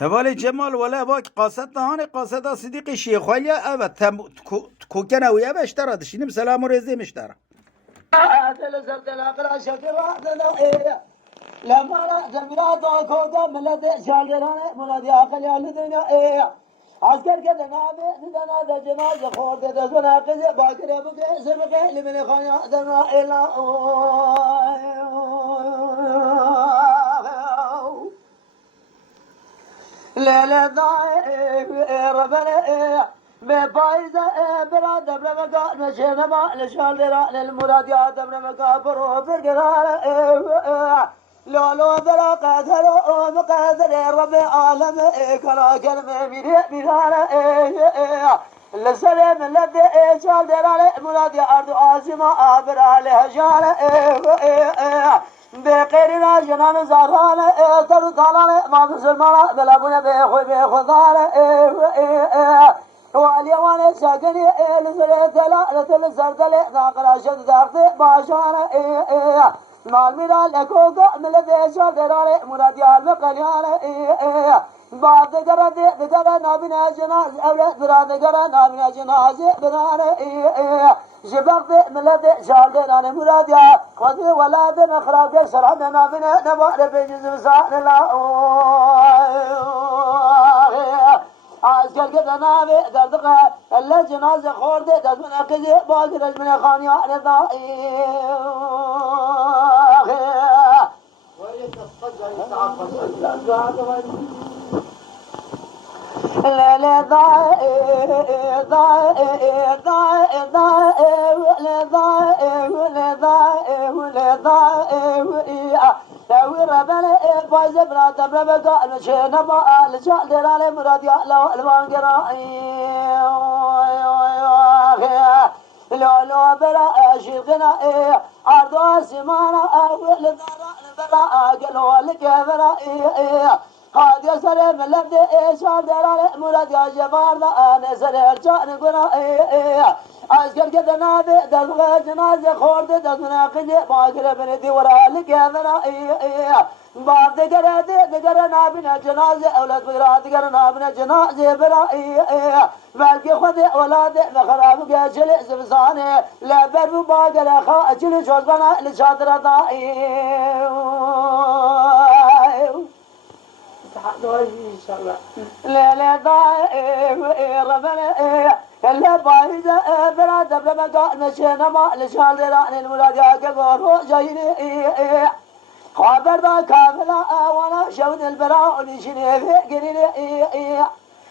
هوالی جمال ولا باك قاصد هاني قاصد صديقي شيخ ويا أبا تم كوكنا ويا بشترى دشيني سلام ورزي مشترى لما رأت الميلاد وكودا ملد شالدرانه ملد عقل يالدنا عسكر كده نابي ندنا ده جنازة خورد ده زنا قزي باكر بقى سبقة لمن خانيا دنا إلا ليلة ضايع ربنا ببايزة براد برمكا نشينا ما لشالدرا للمراد يا برمكا برو فرقنا لولو برا قدر مقدر رب عالم كلا كلمة ميرانا لسلم لدي شالدرا مراد يا أرض عاصمة أبرا لهجانا بقيرنا جنان زهران ترو طالان ما مسلمان بلابونا بخوي بخضار واليوان ساكني لسلتلا لتل سردل ناقرا شد داخت باشان مال ميرا لكوكا ملد شادران مراديال مقليان بعد دقرا نابنا جناز أولاد براد دقرا نابنا جناز بران جبقت ملد شادران مراديال خذي ولاد نخراب سرعنا نابنا نبار بجز مسان الله عسكر كده نابي دردقة اللي جنازة خورده دز من أقزي باقي دز من خانيا رضائي لا لا ضائع ضائع ضائع ضائع ضائع ضائع لو ربنا بايز براد بربكا المشينا ما لشال دراني مراد يا لو الوان قرائي لو برا شيخنا عرض سمانا أول برا قالوا لك برا هذا سر من لبد شال دراني مراد يا جبار أنا سر جان قنا عسكر كده نابي دزغ جنازة خورد دزنا قلي باقر بندي ورا لك هذا باب دقرا نابنا جنازة أولاد بقرا دقرا نابنا جنازة برا بلكي خذ أولاد بخراب قاجل زبزاني لا بربو باقر أخا أجل جوزبنا لشادر ضائي إن شاء الله لا لا ضائي ربنا كلا بايزة براد برمكا نشينا ما لشال دران المراد يا كبر جايني خبر ذا كاملا وانا شود البراء لشني في قريني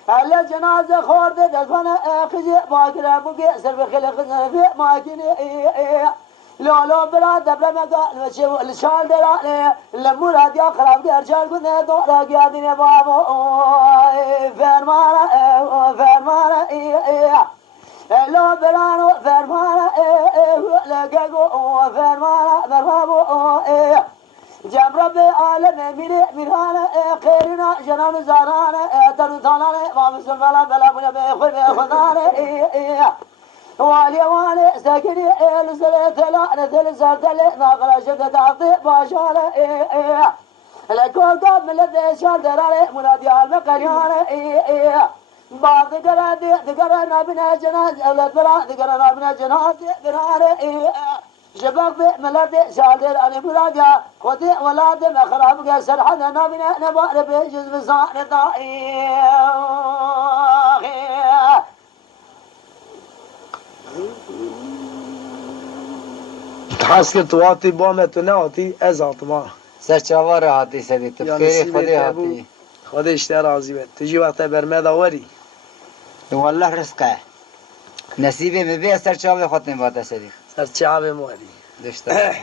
هلا جنازة خورد دفنا خزي باقر بقي سر بخلق في ماكيني لولو براد برمكا لشال دران المراد يا خراب رجال كنا دورا قيادين بابو فرمانا لو برانو فرمانا لقاقو فرمانا مرحبو جاب ربي عالم ميرانا خيرنا جنان زارانا ترو طالانا ما مسلم فلا بلا بنا بخوي بخضانا والي ساكني لسلتلا نتل سردل ناقلا شد تعطي باشانا لكوكب من لدي شاردراني منادي المقريانا بعض دقرا نابنا جناز أولاد برا دقرا نابنا جناز براني شباب ملدي شالدر أنا مراديا خذي ولاد مخراب قصر حدا نابنا نبار بيجز بصان ضائي حس که تو آتی با من تو نه آتی از آتما سرچاوار هاتی سدی تفکری خودی هاتی خدا اشتر راضی بد تجی وقت برمه داوری والله رزقه نصیبه مبی سرچاوی خود نباته سدی سرچاوی مولی دشتر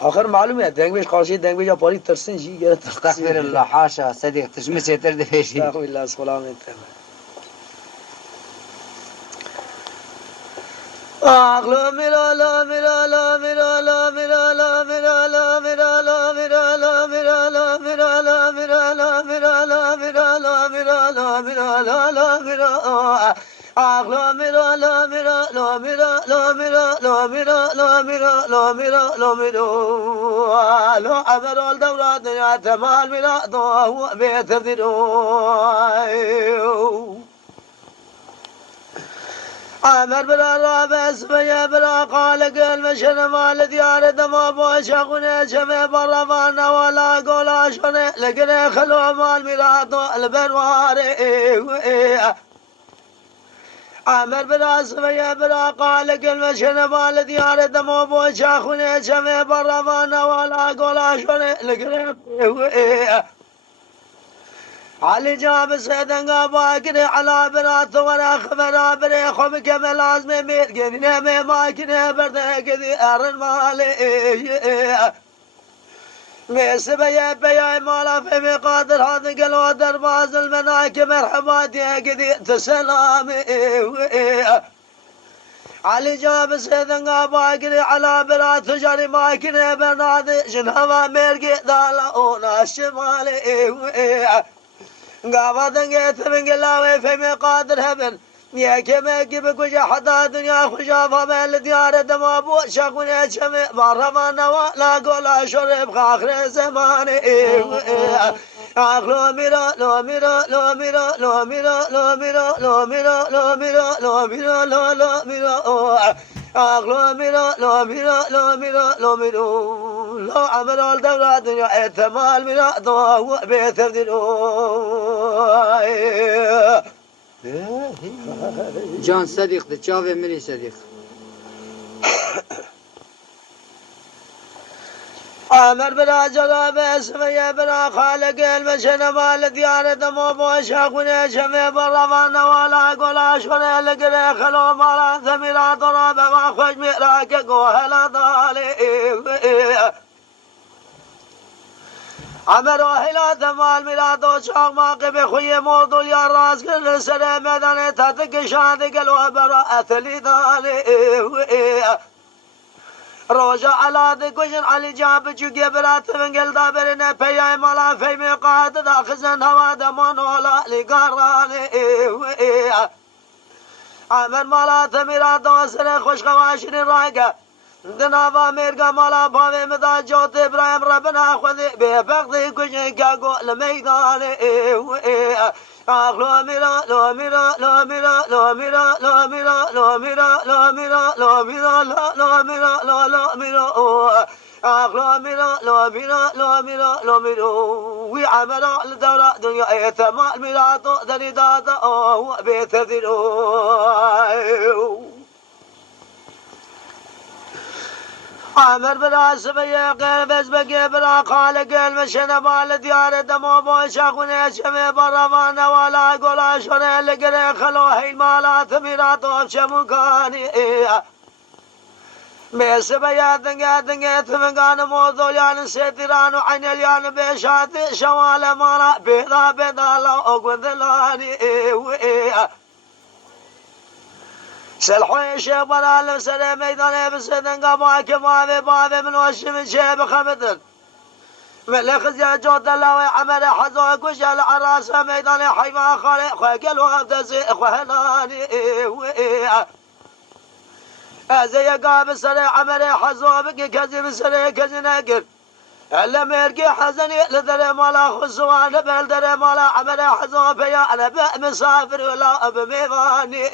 آخر معلومه دنگ بیش قارشی دنگ بیش پاری ترسن جی گرت استغفر الله حاشا صديق تشمي سيتر دفيشي استغفر الله سلامت أغلى ميرا لا ميرا لا ميرا لا ميرا لا ميرا لا ميرا لا ميرا لا ميرا لا ميرا لا ميرا لا ميرا لا ميرا لا ميرا لا ميرا لا لا ميرا أغلى ميرا لا ميرا لا ميرا لا ميرا لا ميرا لا ميرا لا ميرا لا ميرا لو عمر الدورة دنيا تمال ميلاد وبيت الدنيا عمر بلا رابس بيا بلا قال قل مشن مال ديار دما بوشقنا شمي برفانا ولا قولا شني لقنا خلو مال ميلاد البرواري عمر بلا سبيا بلا قال قل مشن مال ديار دما بوشقنا شمي برفانا ولا قولا شني لقنا علي جاب سيدنا باكر على برات ورا خبر بري خم كمل لازم ميرجن ما ماكن برده كذي ارن مالي مسبيا بيا مالا في قادر هذا قالوا درباز المناك مرحبا دي كذي تسلام علي جاب سيدنا باكر على برات جاري ماكن برناد جنها ميرجي دالا شمالي قابضن قيت من قلاوي في قادر هبن يا كما كيف كوجا حدا دنيا خشا فما الديار دمابو شاقوني شمي مرحبا ولا قولا شرب خاخر زماني اخلو ميرا لو ميرا لو ميرا لو ميرا لو ميرا لو ميرا لو ميرا لو ميرا لو لو ميرا اخلو ميرا لو ميرا لو ميرا لو ميرا لو عمل الدولة دنيا اتمال ميرا دو بيت الدنيا جان صديق ده چاوه مری صديق عمر بلا جلاب اسمي بلا خالق المشن مال ديار دمو بوشاقوني شمي برفان ولا قولا شوني لقري خلو مالا ثميرا ضرب ما خوش ميراك قوهلا ضالي عمر وحلا ثمال ميلادو شاق ما قبي خوي موضوع يا راس كل سنة مدني تاتك شادق الوبراء ثلي ضالي روجا على دكوشن علي جاب چوكي برات من قل دابرنا بياي مالا في مقاد داخزن هوا دمان ولا لقاراني عمر مالا ثميرا دوسر خوش خواشن راقا دنابا ميرقا مالا باوي مدا جوت ابراهيم ربنا خذي بفقدي كوشن كاقو لميداني لو ميرا لو ميرا لو ميرا لو ميرا لو ميرا لو ميرا لو ميرا لو ميرا لو ميرا لو لو ميرا لو ميرا لو ميرا لو ميرا لو ميرا وعمل الدولة دنيا ايتما الميلاد دني دادا او بيت الدنيا عمر بلا سبيا غير بس بقي بلا خالق المشن مال ديار دمو بوشاقوني شمي برفان ولا قولا شوني لقري خلو هين مالا ثميرا طوب شمكاني سبيا دنقا ثمقان موضوع يان سيتران وعين اليان بيشات شوال مالا بيضا بيضا لو اقوى ذلاني سلحوي شيخ بلال سلام ميدان بسدن قباك ما باب من وشم شيب خمدن ملك يا جود الله عمل حزو كش العراس ميدان حيما خالق خقل وابدز اخواناني ازي قاب سر عمل حزو بك كذب سر كزنقر الا مرقي حزني لدر مالا خصوان بلدر مالا عمل حزو بيا انا مسافر ولا بميضاني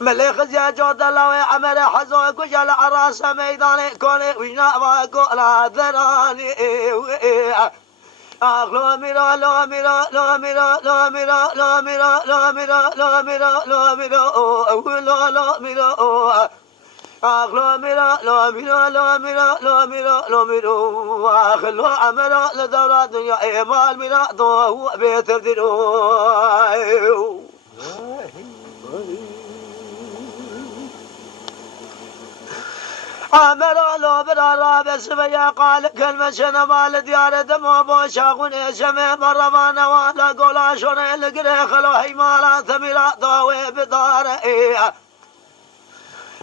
ملك يا جود الله عمل حزو كجل عراس ميداني كوني وجنا وقولا ذراني لو ميرا لو ميرا لو ميرا لو ميرا لو ميرا لو ميرا لو ميرا لو ميرا لو ميرا لو ميرا لو ميرا لو ميرا لو ميرا لو ميرا خلو عمل لدورة دنيا ايمال ميرا دو بيت الدنيا عمر لو برا رابس بيا قال كلمة شنمال ديار دمو بوشاقوني شمي برفان ولا قولا شوني لقري خلو هيمالا ثميرا ضاوي بداري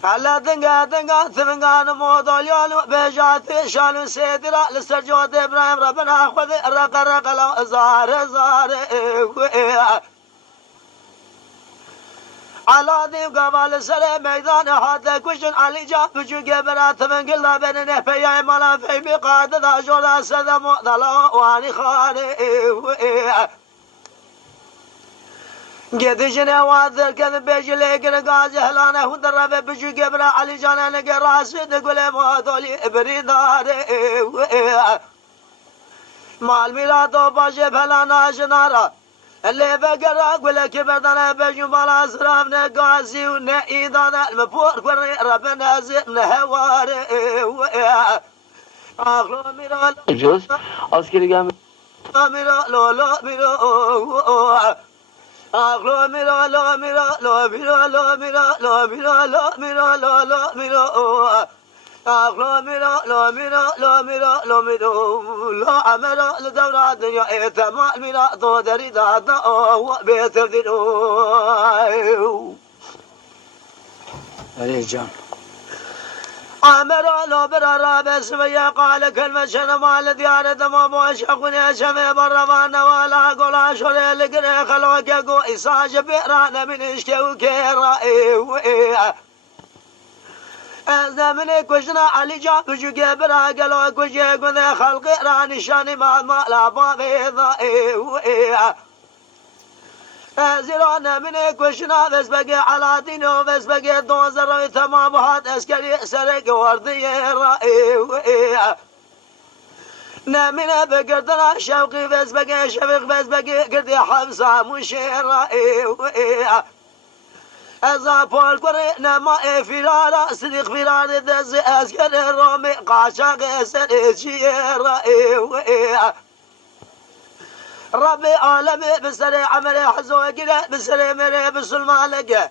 على دنقا ثمنقان موضوع يالو بيجات شالو سيدرا لسرجود ابراهيم ربنا خذ رق لو زار علادیم قبال سر میدان حد کشن علی جا بجو گبرات من گلا بین نپیای مالا فی بقاد دا جولا سد مدلا وانی خانه گدیشن وادر کن بیجی لیکن گاز هلانه هون در رفه بجو گبرا علی جانه نگر راسد گل مادولی بریداره مال میرا تو باشه بلا ناشنارا اللي بقرا اقول لك بردنا بجو بلا سرام نقاسي ونعيدنا المفور قري ربنا زين هواري اخلو ميرا Gidiyoruz. Askeri gelmiş. ميرا لو لو ميرا اخلو ميرا لو ميرا لو ميرا لو ميرا لو ميرا لو ميرا لو لو ميرا اخلو ميرا لو ميرا لو ميرا لو ميرا لو عمرا لدورة الدنيا ايتما ميرا تو دري دادا وبيت الدنيا Ali Can. عمرا لو برا رابس ويا قال كلمة شنما لديار دما بوشقني شمي بربان ولا قولا شوري لقري خلوك يقو إساج بيران من إشكي وكيرا ازدمني كشنا علي جاب جو جبرا قالوا كشي قذي خلق راني شاني ما لا بابي ضائي زیرانه منه کشنا بس بگه على دینو بس بگه دوزر روی تمام هات اسکری سرک وردی رایی نمینه بگردنا شوقی بس بگه شفق بس بگه گردی حبسا مشی رایی ازا پول کره نما فیرارا صدیق فیرار دز اسکر رومی قاشق سرچی رایی ربي عالمي بسري عمري حزو قرا بسري مري بسلمانك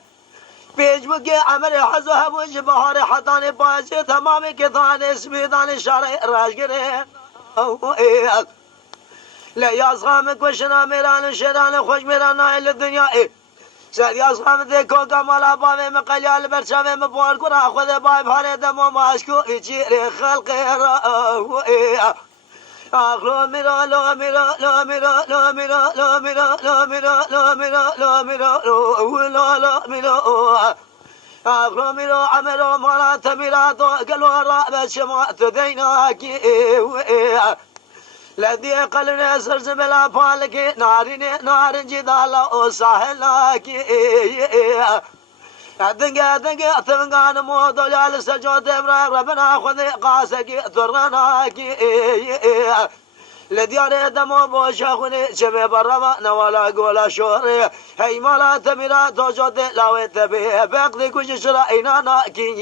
بيج بقي عمري حزو هبوج بهاري حطاني باجي تمامي كثاني سبيداني شاري راجقري لا يا صغامك وشنا ميران شيران خوش ميران نايل الدنيا سيد يا صغام ذيكو كمالا بابي مقليال برشامي مبوال كرا خذ باي بهاري دمو ماشكو يجيري خلقي رأي اخلو ميرا لو ميرا لو ميرا لو ميرا لو ميرا لو ميرا لو ميرا لو ميرا لو لا ميرا اخلو ميرا عمرو مالا تميرا تو قالوا رابع شما تديناك الذي قلنا سرزم لا بالك نارين جدال ساحلك دنگا تنگان مودو جال سجود ربنا خذ قاسك درناك لديار دمو بوشاخوني شبه برما نوالا قولا شوري هي مالا تميرا توجد لاوي تبي بقضي كوش شرائنا ناكي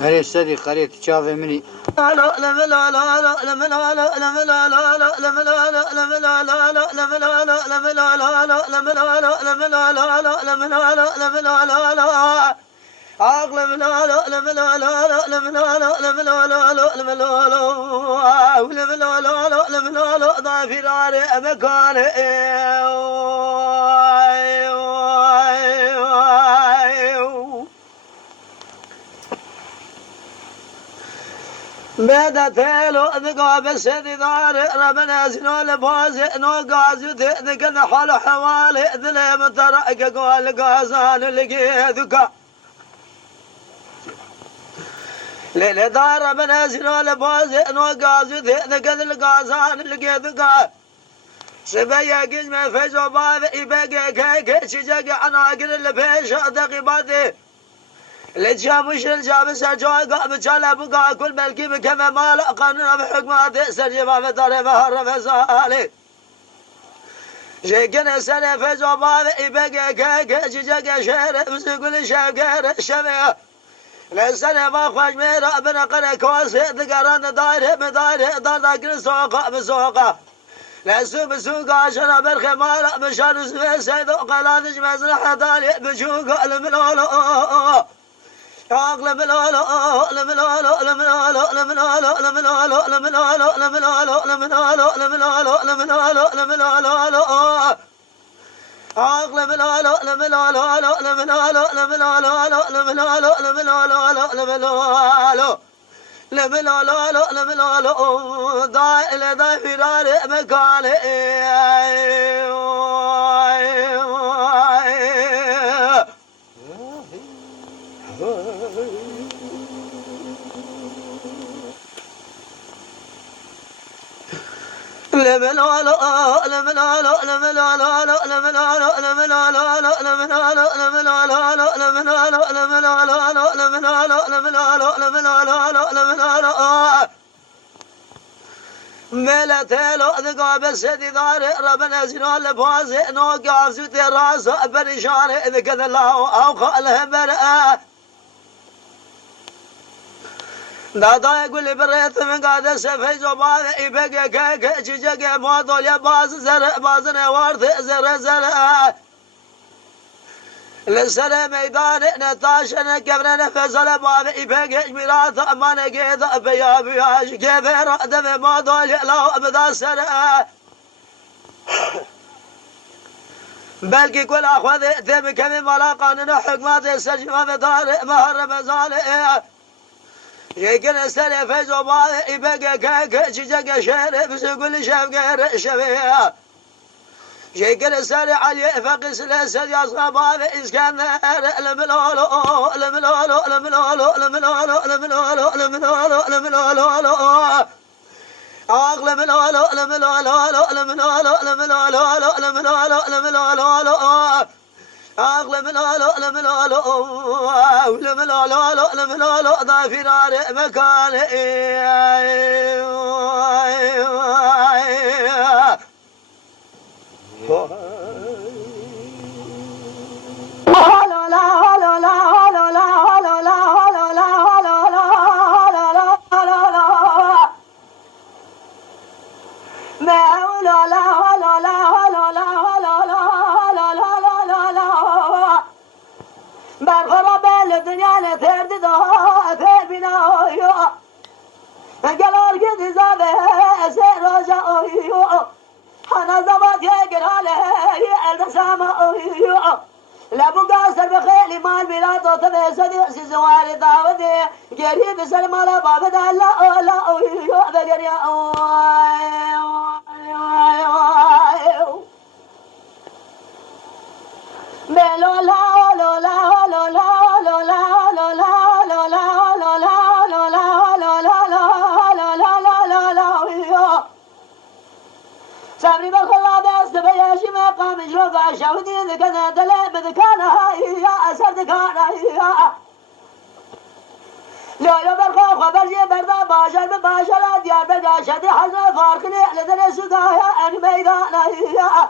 Ali Sadi خريط شافي مني. ماذا تالو ذقا بس دار ربنا زنو لباز نو غازو ذكن حال حوالي ذلم ترك قال غازان لقي ذكا ليلة دار ربنا زنو لباز نو غازو ذكن الغازان لقي ذكا سبيا قزم فيزو باب إبقى كي شجاق أنا أقل البيش دقيباتي لجامش الجام سرجوا قاب جلا بقى كل ملكي بكم مال قانون بحكمات سرجوا بدار مهر فزالي جيكن سنة فزوا باب إبقى كي شجاق شهر بسكول شاقر شمع لسنة ما خوش ميرا بنقر كواسي ذكران دار بدار دار ذاكر سوقا بسوقا لسو بسوقا شنا برخمال بشار سوى سيدو قلادش مزرحة دالي بشوقا الملولو اغلب الولو لملولو لملولو لملولو لملولو لملولو لملولو لملولو لملولو لملولو لملولو اغلب الولو لملولو لملولو لملولو لملولو لملولو لملولو لملالو لملالو دايل دا فرار مكاني لملالو لملالو لملالو لملالو لملالو لملالو لملالو لملالو لملالو لملالو لملالو لملالو ملتلو ذقاب السدي دار ربنا زنال بوازي نوقع زوت راس برشان إذا كذا الله أو خاله برأ دادا يقول لي بريت من قاعد سفيز وبعض يبقى كاك جيجا موضوع يا باز زرع بازنا وارث زرع لسنا ميدان نتاشنا كبرنا فزل باب يبقى ميراث أمان قيد بيا بياش كيف رأد موضوع لا أبدا سرع بلكي كل أخوذ ثم كم ملا قانون حكمات السجمة بدار مهر مزالئ يمكن سنة فيزو بعض يبقى كاك جيجا شهر بس يقول شاف غير شبيه يمكن سنة علي فقس الأسد يصغى بعض إسكندر لملولو لملولو لملولو لملولو لملولو لملولو لملولو أغلب لملولو لملولو لملولو لملولو لملولو لملولو أغلب لملولو ضا فرار مكاني برخرا بالدنيا نترد ده تبينا قلار قد زابه سر رجاء أنا زبط يقراله الرسامة لابو قاصر بخيل مال بلا توت بسد سوال داودي قريب سلم على باب الله لا بقريا ملو لا لا لا لا لا لا لا لا لا لا لا لا لا لا صبري بالخلا بس بياشي مقام جوقا شاودي ذكنا دلي بذكانا يا أسر ذكانا يا لو برخو خبرجي بردا باشر بباشر ديار بقاشد حزن فارقني لذن سقايا أن ميدانا يا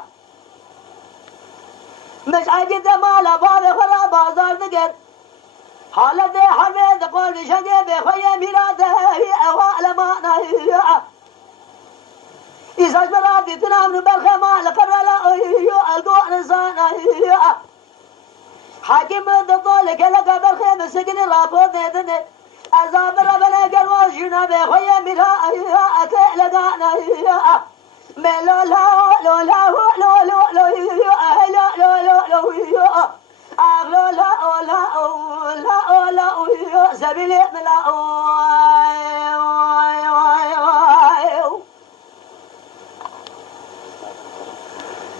مش عاجد مالا باب خلا بازار ذكر حالت حرب دقول بشجي بخويا ميلاده أوال مانا يا إذا مرابي تنام بالخمال قرلا القوان الزانا حاكم الدطول كلك بالخيم سجن رابط ذني أزاب ربنا قروا جنا بخويا ميلا أتلقانا ملو لا لو لا لو لو لو لا لو لو لو أغلو لا لا لا سبيل لا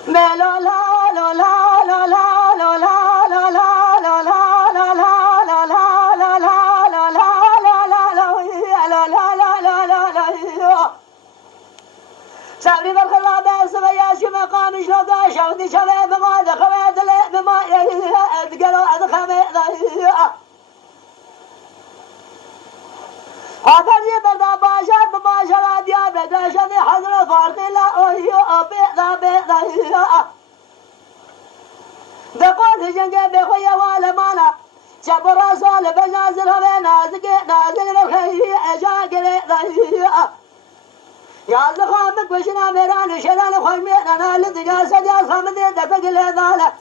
ملو لا لو لا لو لا لو لا لو لا لو لا لو لا لو لا لو لا لو لا صبري بالخلا بس بياش مقام شلوقا شودي شوي بما دخوي دلي بما يدقلو أدخمي هذا بردا باشر بباشر ديار بداشر حضر فارقي لا أوهيو بيضا دقوت جنجي بخويا والمانا شبرا صال بنازل هوي نازل بالخير أجاقري يا زخامك وشنا ميران شلال خرمي أنا لدجا سجا خامدي دفق الهذالة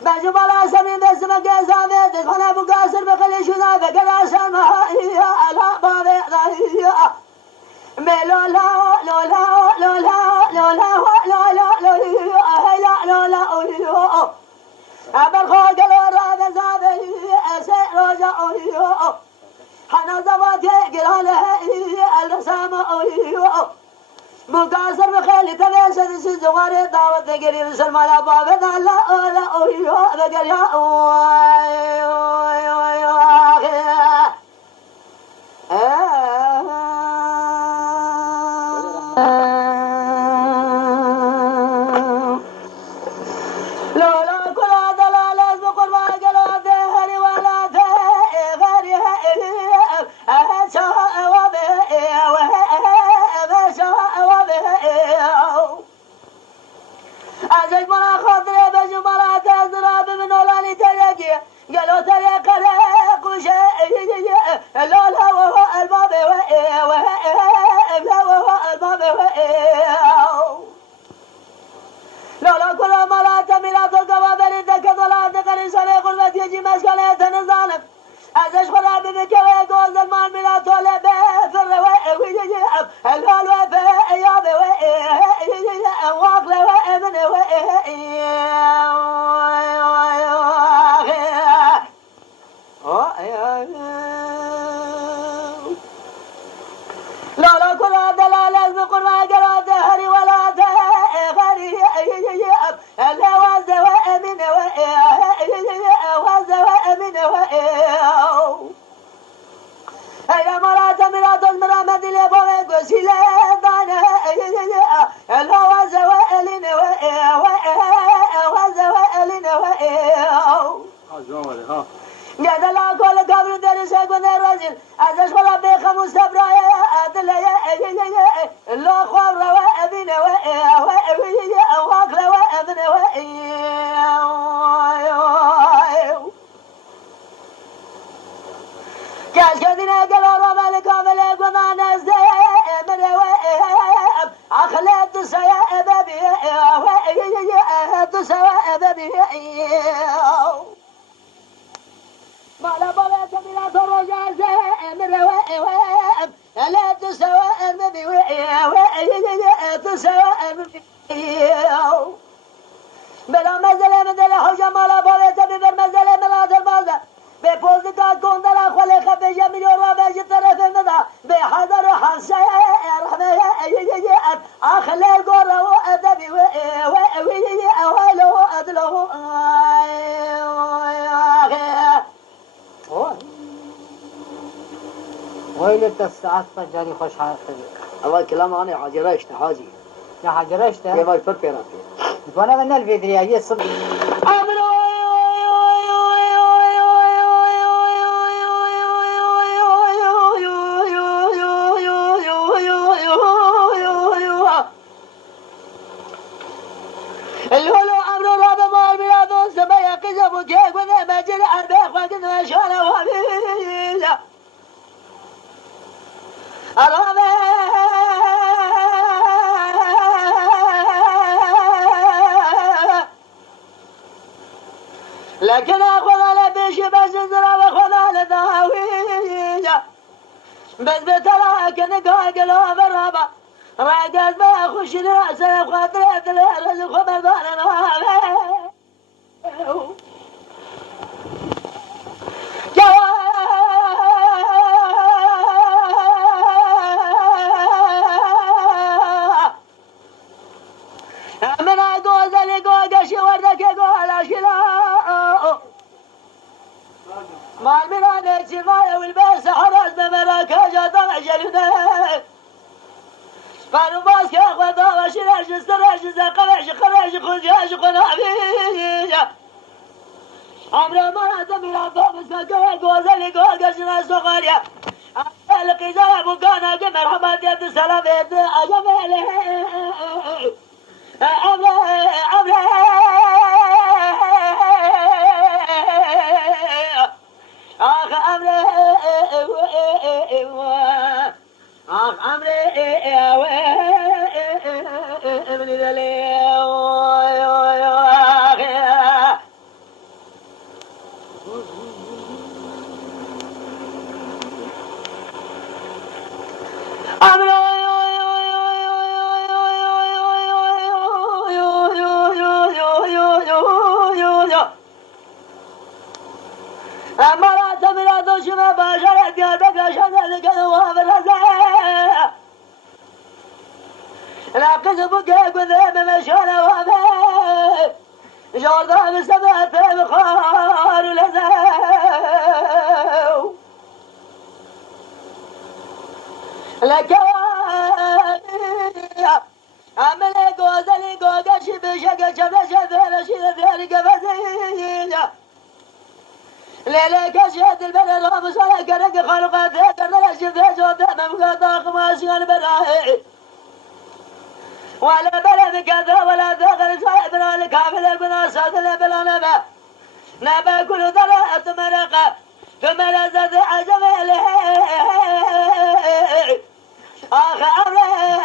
بجبلا سمين بسمك زامي دخنا بقاسر بخلي شنا بقلا سمها ألا بابي ذهيا ملو لا لو لا لو لا لو لا لو لا لو لا لو لا أبل خوك الوراد زامي أسي رجا حنا زوات قراله الرسام مقاصر بخيل تبيسد سزوار دعوت قريب سلمالا بابد الله لا أويو بقر يا لولا كل دلالة بقربا قلاد هري ولا غري ازش منا خاطر بجو منا تزراب من ولاني تريقي قالوا طريق قوشة لا وهو الباب لا وهو الباب لولا كل ملا تميلات القوابل دكت ولا تقري سري قربت يجي مسكنة تنزانب ازش خدا بمكوه قوز المال ميلات ولا بفر الهال وفي اياب واقل وابن لولا كل دلال بقرى قراد هري ولا غري لا وزوا من وزوا من هيا مرات مرات المرامد اللي بوي قسيلة دانا لا وزوا لنا وزوا لنا قد لا كل قبر درس يكون الرجل ازش ولا بيخ مستبرا ادلا لا خوار وابن واقل وابن كاش كدنا قالوا رمال كامل وما نزل من اخلت سيا بابي تسوى بابي مالا بابا تبيلا تروجا من رواب لا تسوى النبي تسوى النبي بلا مزل من دل حوجا مالا بابا تبي بالمزل من هذا المازا بپوز کا کوندلا خله خبه جمی را به طرف ندا به حضر حسین رحمه اخله گورا و ادبی و اولو ادلو ويلت الساعات جاري خوش حاصل اول كلام انا حاجه رشت حاجي يا حاجة رشته كيف الفرق بينهم وانا من الفيديو هي صدق الهلو امر راب مال بلاد سبيا قزب كيف وذا مجد ارباح وقد وشانا وابيلا لكن اخذ على بيشي بس زرا واخذ على داوية بس بتراك نقاق له بالرابع راقز ما اخش راسه بخاطر ادل الخبر دارنا من اقوز اللي قوقش وردك يقول اشلا ما المرانة سمايا والباس حراس بمراك جاتا جلنا قالوا ماسك يا اخوة ضاوش راش استراش زقراش خراش خجاش قنابيش عمرو ما تميلا طوبس بقول قوز اللي قوقش ناس صغاريا القزار بقانا قمر حمد يد السلام يد اجمل مرات تمرا دوشم باشر دیاده گشن دکن و برزه لقد بقى قدام مشان وامه جارده بسبت بخار لزو لكواني عمل غزل غاغش بشك شبش رشيد ذلك فزين ليلك شهد البلد رامس على كرك خلقات كرش في جود ممقاط خماسيان براهي ولا بلد كذا ولا دخل صاحبنا الكامل البناصات البلا نبا كل ذرات مرقة ثم رزت عجب إليه آخ أمره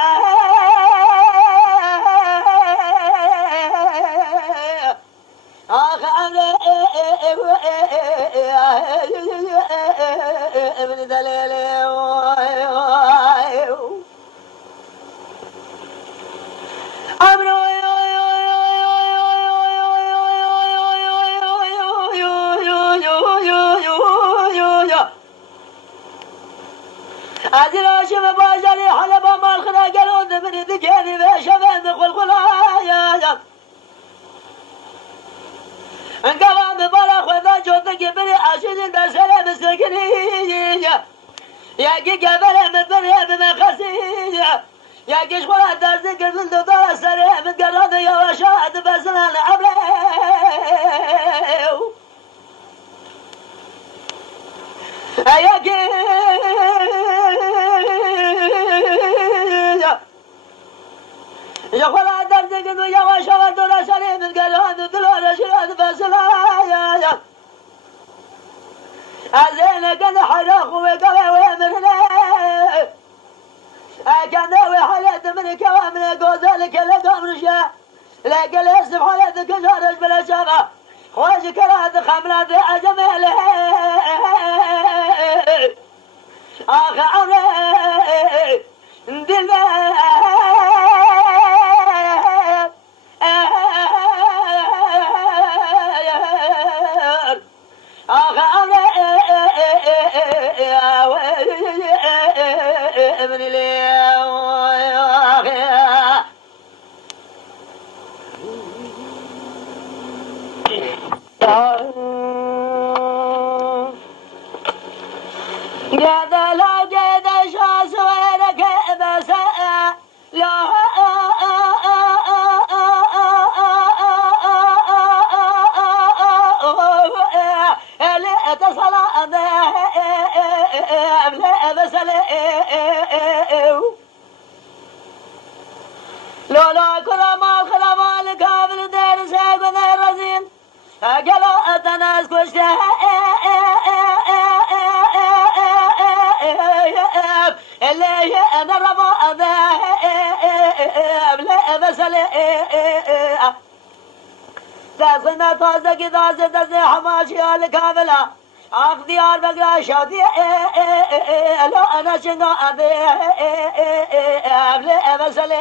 آخ أمره ابن دليل أزراشم باجري حلبا مال خنا قالون من ذكري بشمن دخل خلايا انقوام برا خذا جودك بني عشيد بسلام سكني يا كي قبل من بني بمخسي يا كي شغل درزك من دار سريع من قراد يا وشاد بسلام عبله يا كي يا خلا درزك من يا وشاد دار سريع من قراد دلور شاد بسلام يا أزينك الحرق وقوي ومرنا أكنا وحلت من كوامل قوزلك لقمر شا لك الاسم حلتك جارج بلا شابا خواجك راد خمرات أجمل آخ عمري دلما آخ عمري ابن قد لا جد شاس وينك بس لا اللي اتصل بس لولا كل ما خلا مالك قابل دير سيكون الرزين قالوا أتناس كشته اللي أنا ربا لا بسل دازنا تازه کی دازه دازه حماشی آل کاملا اختیار بگرا شادی لو انا شنگا ادی بسل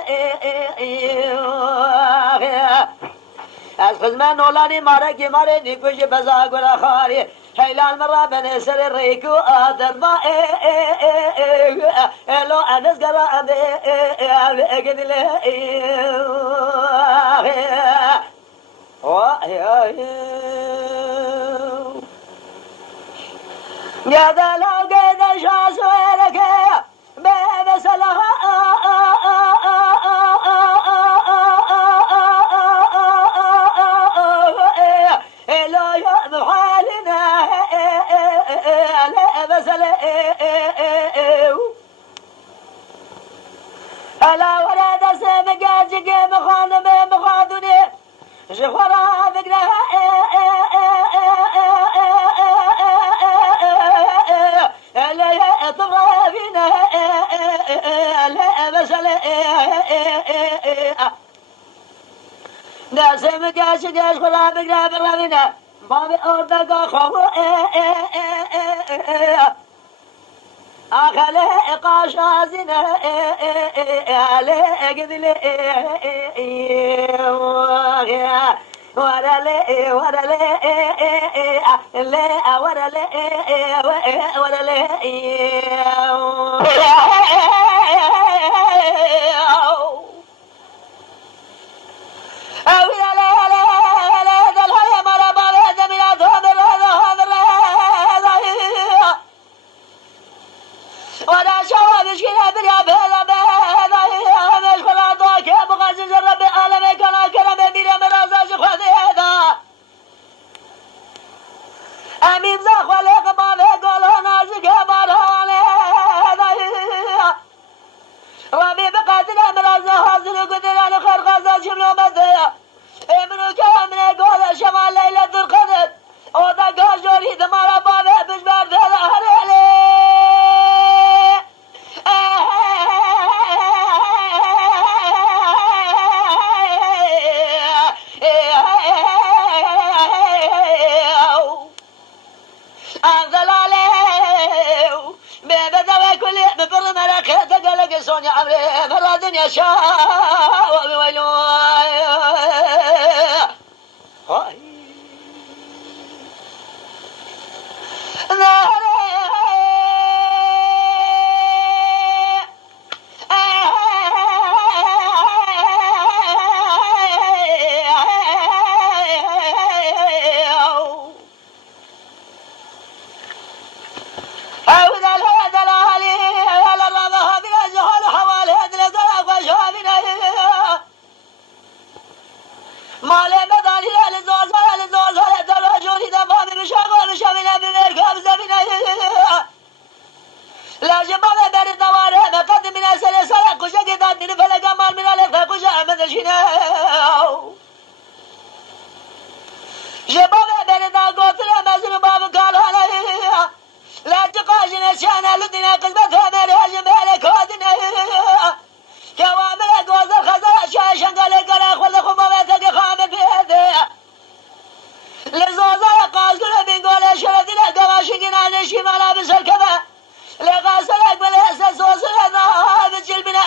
از خزمان نولانی ماره کی ماره نیکوش بزا گرا خاری هیلال مرا بن سر ریکو آدر با لو انس گرا اگدل يا ذا لقيت شاس وينك بسلها لا يأذب حالنا لا بسل ألا ولا دسم قاجك مخانم مخادني شخورا بقرا لا طغافنا لا بسل دسم قاجك شخورا بقرا بقرا بابي أردك خو أخلي قاشازنا على قدل ورلي ورلي لا ورلي ورلي ولا شوابش كنا بريا بلا بلا مش خلا ضاك بغاز رب العالمين كنا كلام بيرا مرازاج خدي هذا امين ذا خلق ما بقول نازك بارانه ربي بقدر مرازا حاضر قدر خير غزا شملو بده امنو كامل قول شمال ليلة القدر ودا قاجوري دمارا بابه بجبار دل هريلي يا عمري مراد يا شاء ويلو مال بدانی لزوزال دراجونی دمام بشامل بمرکب زمینه لاجبال بر دواره مقد من سر سر کجا گدان دین فلک مال من الف کجا مدشینه جبال بر داغوتر مزر باب کالانه لاج قاجن شان لدنا قسمت همه ملک ودنه كوامل جوز الخزر شاشن قال قال خذ خمامتك خامل بيده لزوزة قاصر بنقول شردنا قواشقنا نشي ملابس الكبا لغاسلك بالهسة صوص هذا بتجل بنا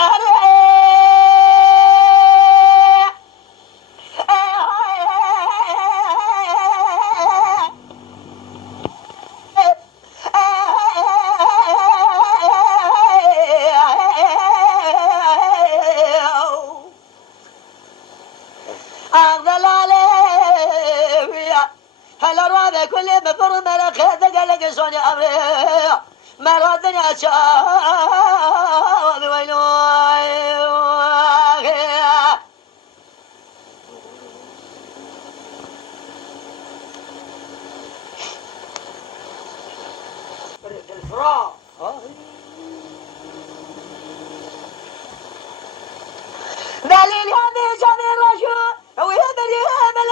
هلا رابع كل مفر ملك هذا قال لك سوني أمري مرادني أشاء ويلو الفراق دليل هذه جميل رجل ويدري امل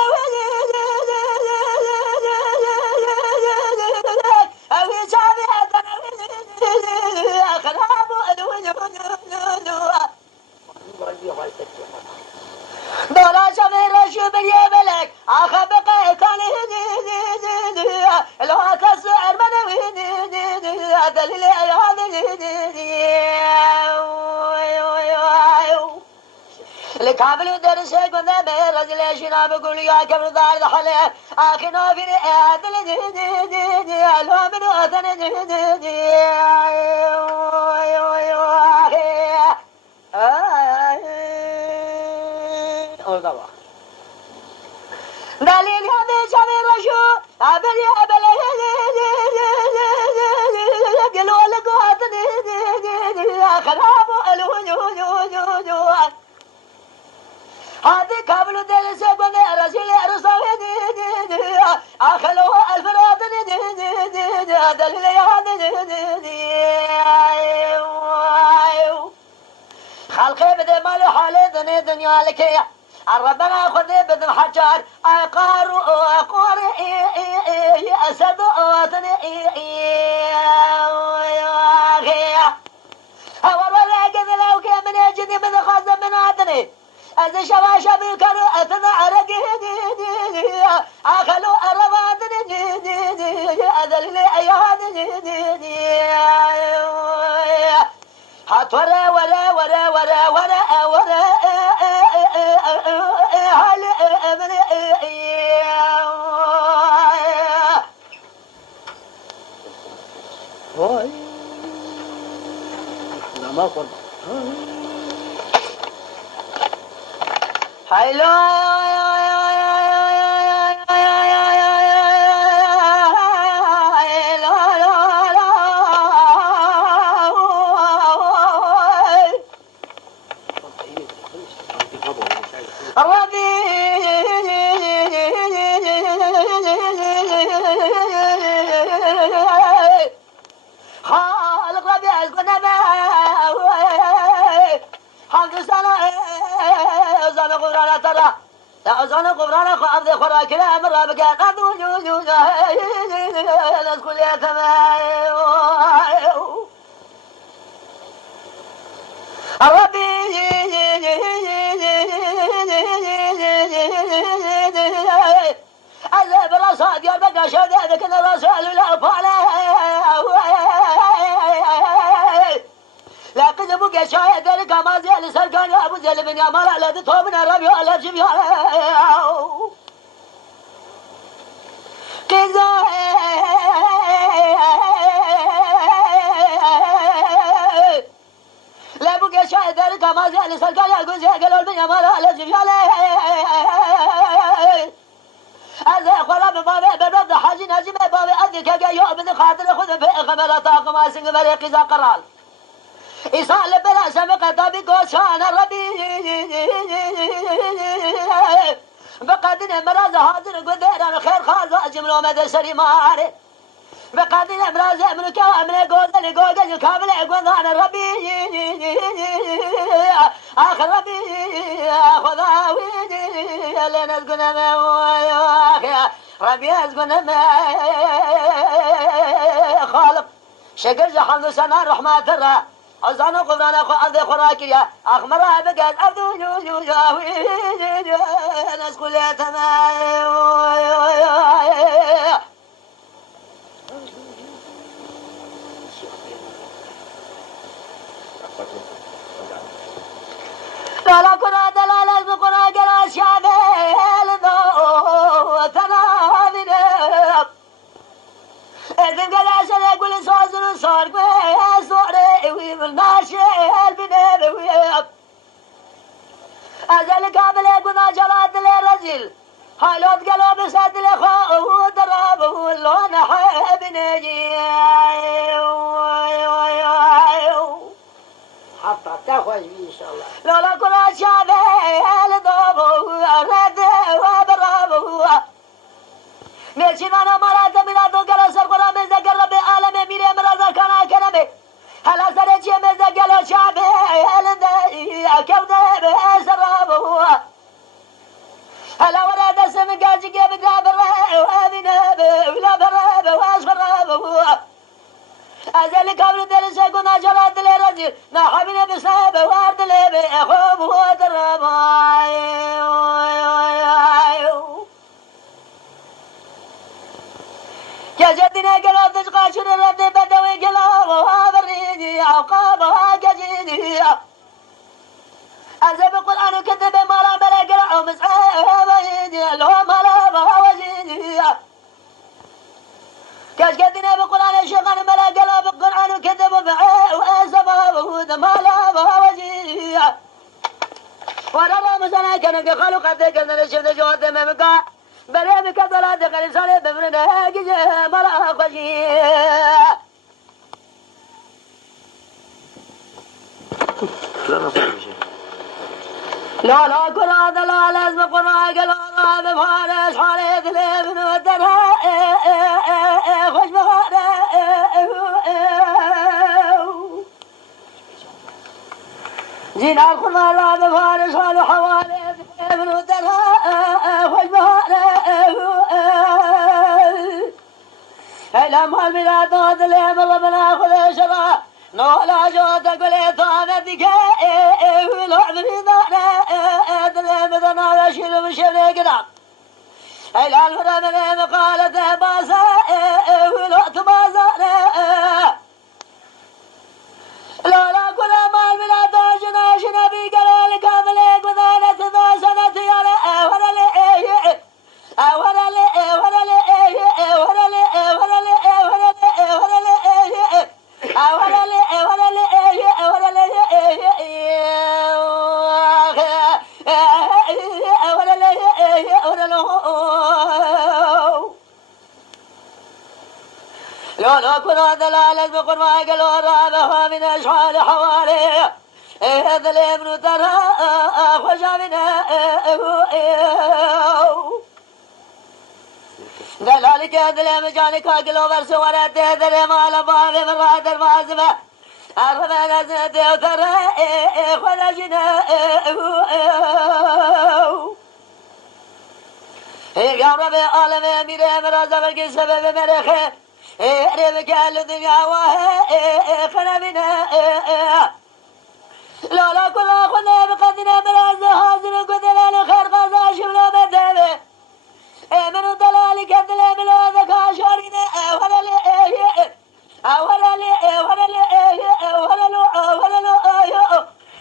دولا شمير شو بلي بلك اخبق كان لو كسر منوي دليل هذا لكابل درس كنا برجل شنا بقول يا كبر دار دخله اخنا في عدل لو من اذن دليل هذا شمير شو ابل قالوا لك خراب هذه قبل درس بنا رجل رسول اخلوا الفراد دليل خلقي بده مال حاله دنيا لك ربنا خذ بدن حجار اقار اسد وطني ولا قد لو كان من يجني من خزن من عدني از شواشة بكرو اتنا عرقي اخلو اربادني اذل ايهان هات ورا ورا ورا ورا ورا ورا هل اما قربان خالق ربي أزقنا حق سنة أزان قبرانا ترى أزان قبرانا خو عبد خوراك لا مرة بقى قدو جوجا نسكل يا تمايو ربي عذاب الأصاد يا بقى شهادتك أن الرسول لا فعله لكن بقى شاهد ذلك ما زال سرقان يا أبو زل بن يامال على دتوبنا ربي على جميع كذا لا بقى شاهد ذلك ما زال سرقان يا أبو زل بن يامال على جميع از خلا به بابه به رد حاجی نجی به بابه ادی که یا ابن خاطر خود به خبر طاقم اسنگ ولی قضا قرال ایسال بلا سم قطابی گوشان ربی بقدر امراض حاضر قدران خیر خاز جمل آمد سری ماره بقدر امراض امن که امن گوزل گوزل کامل گوزان ربی آخر ربی خداوی لنز کنم ربي أزقنا خالق شكر جحمد سنة رحمة ترى أزانا قبرانا أرض خراكية أخمرها بقاد أرض جوجاوي نسكل يا لا لا كنا دلالة بقنا قلا شعبه لذو تناذن إذن قلا شل يقول صوزن صار صوري ويمناشي البنير أجل كامل يقول جلاد للرجل حالوت قلو بسد لخوه درابه اللون حب نجي حتى تخوش بي إن شاء الله لولا كل شعبه لدوبه رد وبرابه ميشي مانا مرات ميلا دو قلو سر قرآن مزدقر ربي عالمي ميري مرازا كانا كرمي هلا سرچي مزدقلو شعبه لدي كوده بسرابه هلا ورد سم قاجي قبل رابره وابنه ولا برابه واسفرابه أزل كابل درس كنا جراد لرجل نحبنا بسبب وارد لبي أخوب ودرباي كجدنا قلب تشقاشن رد بدوي قلب وابريني عقابها كجيني أزل بالقرآن كتب مالا بلا قرع ومسعى لو مالا بها وجيني كاشكتنا بقرآن شغل ملا قلب القرآن وكتب معه وأسبابه دمالا بوجيه ورا مسنا كان قالوا قد كان نشد جواد ممكا بريمك ضلات قال صار بمرنا جه ملا خشي لا لا قرآن لا لازم قرآن قال بفارس حارث لابن ودرها خوش بخاره جينا الخنا لا بفارس حال حوالي لابن ودرها خوش بخاره هلا مال ميلاد ضاد لهم ربنا خذ شرا نولا جوت قولي ثانتك ولا بريدانا دلهم دنا وشيل مشيل قدام هلا الفرمن مقالة باسا ولا تبازانا لا لا كل مال ميلاد جنا جنا بقلال كامل قدانة ذا سنة يا ولا لي ولا لي ولا لي ولا لي ولا لي ولا لي ولا لي كنا دلالة بقرما قالوا رابها من أشعال حوالي هذا الابن ترى خشى منا ذلك دلم جانك قالوا برسونا تهدر مال باب من راد المعزمة أرمى لازم ترى خدجنا يا رب العالمين میره مرا که سبب میره خیر ره کل دنیا واه خنبینه لالا کلا خونه بقدر مرا حاضر کدل خیر قضا شملا بدوه منو دلالی کدل ملا ذکا شارینه اوللی اوللی اوللی اوللی اوللی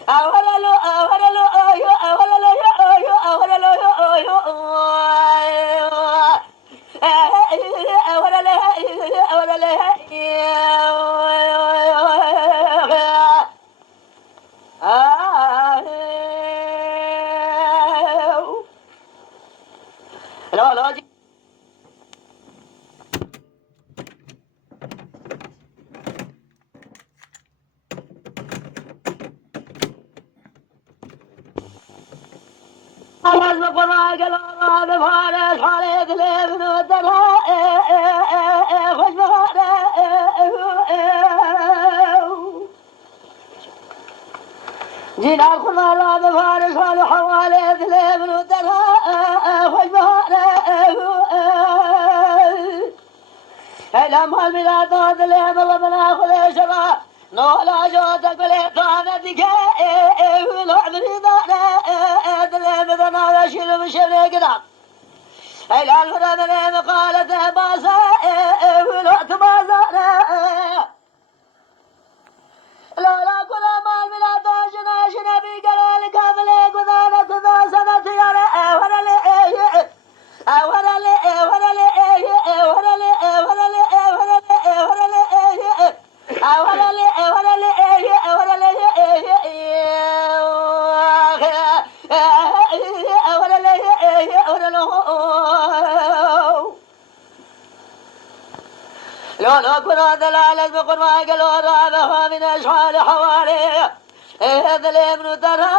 اوللی از بقرا گلا به فارس خالد لبن و درها خوش بخاره جنال خنا را به فارس خالد لبن و درها خوش بخاره اعلام حال میرا داد لبن و بنا خودش را نولا جو تقبل طعام دیگه لعبني دانا دل بدنا وشيل مشيل قدام الان فرمنا مقالة بازا ولوت بازانا لولا كل مال من داجنا شنبي قال كامل قدانا تدا سنة يرى ورلي ورلي ورلي ورلي ورلي لولا كنا دلالة بقرما قالوا رابها من أشعال حوالي هذا الابن ترى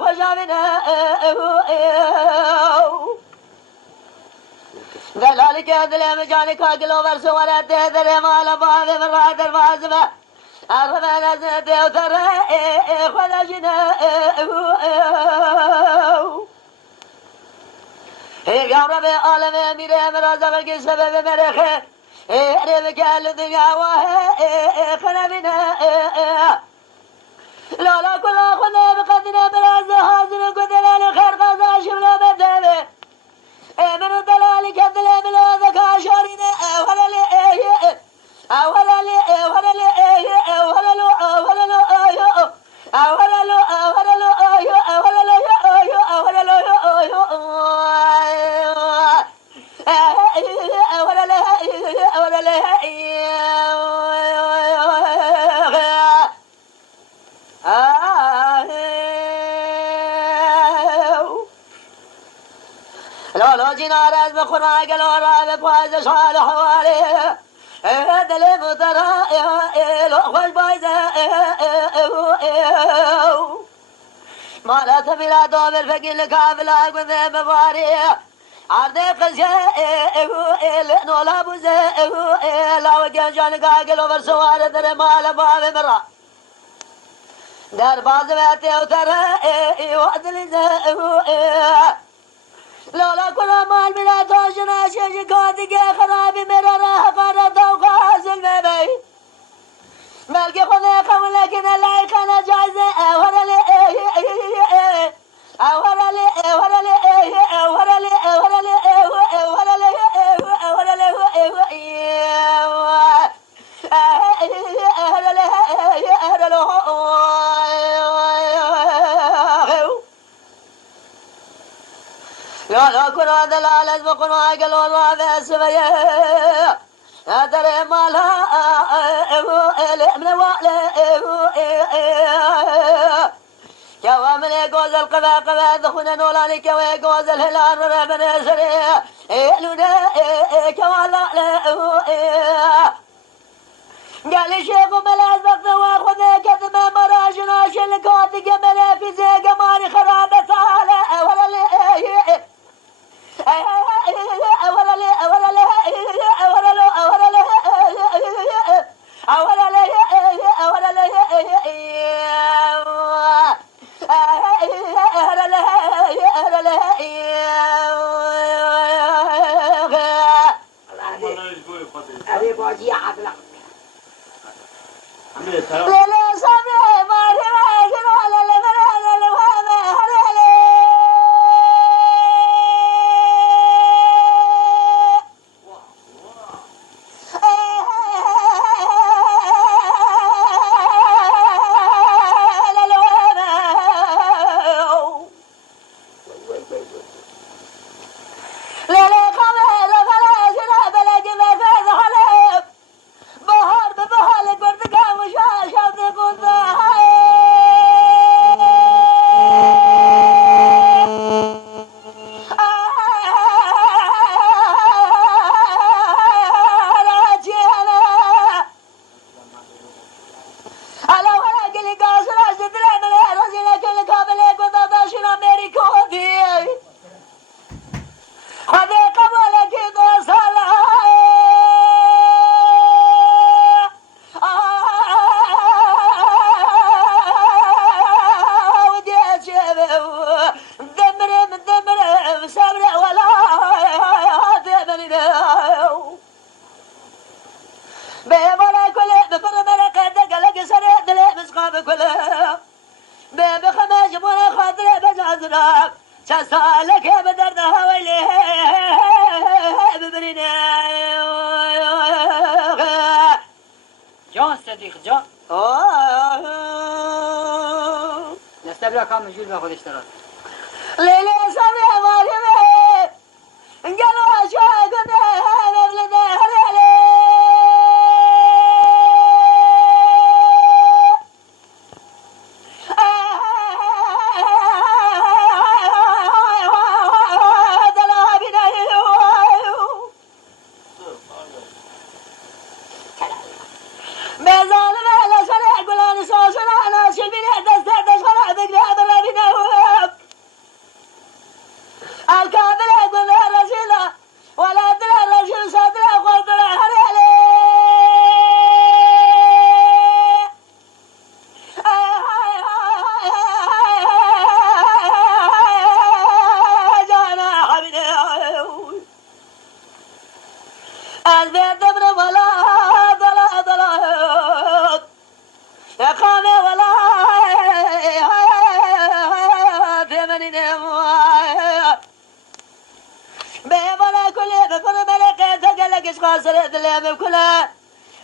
خشى منا ذلك دلم جانك قالوا برسونا تهدر مال باب من راد المعزمة أرمى نزنت وترى خدجنا يا رب العالمين میره مرا که سبب میره خیر ره کل دنیا واه خنبینه لالا کلا خونه بقدر مرا حاضر کدل خیر قضا شملا بدوه منو دلالی کدل ملا ذکا شارینه اوللی اوللی اوللی اوللی اوللی اوللی لولا جنار از بخنا قالوا را بواز شال حوالي دل مطرا لو خوش بايزه مالات ميلاد بالفقيل كافلا قذ بباري عرض قزه نولا بوزه لا وجه جان قالوا برسوار در مال باب مرا در باز بيتي وترى وعدل لولا كل مال من توجنا شيء قادق خرابي مرا راح قرد وغازل مبي ملك خذ ولكن لا كان جايزه ورلي ورلي ورلي ورلي ورلي لا كنا دلالة بقنا قالوا رابع سبيا أدري مالها من وعلى كوامل جوز القبا قبا دخنا نولاني كوي جوز الهلال ربنا سري لونا كوالا قال شيخ ملاز بقت واخذ كتم مراجنا شلكات جمل في زي قماري خرابة على ولا لي ولا لي ولا لي ولا لي ولا لي ولا لي ولا أبي باجي عقلك لا صبري ما راجل ولا لا سالك يا بدر هويلي ببرينا جان صديق جان نستبرا كام مجول بخود اشتراك ليلي سامي مالي قالوا شاقنا نبلده ليلي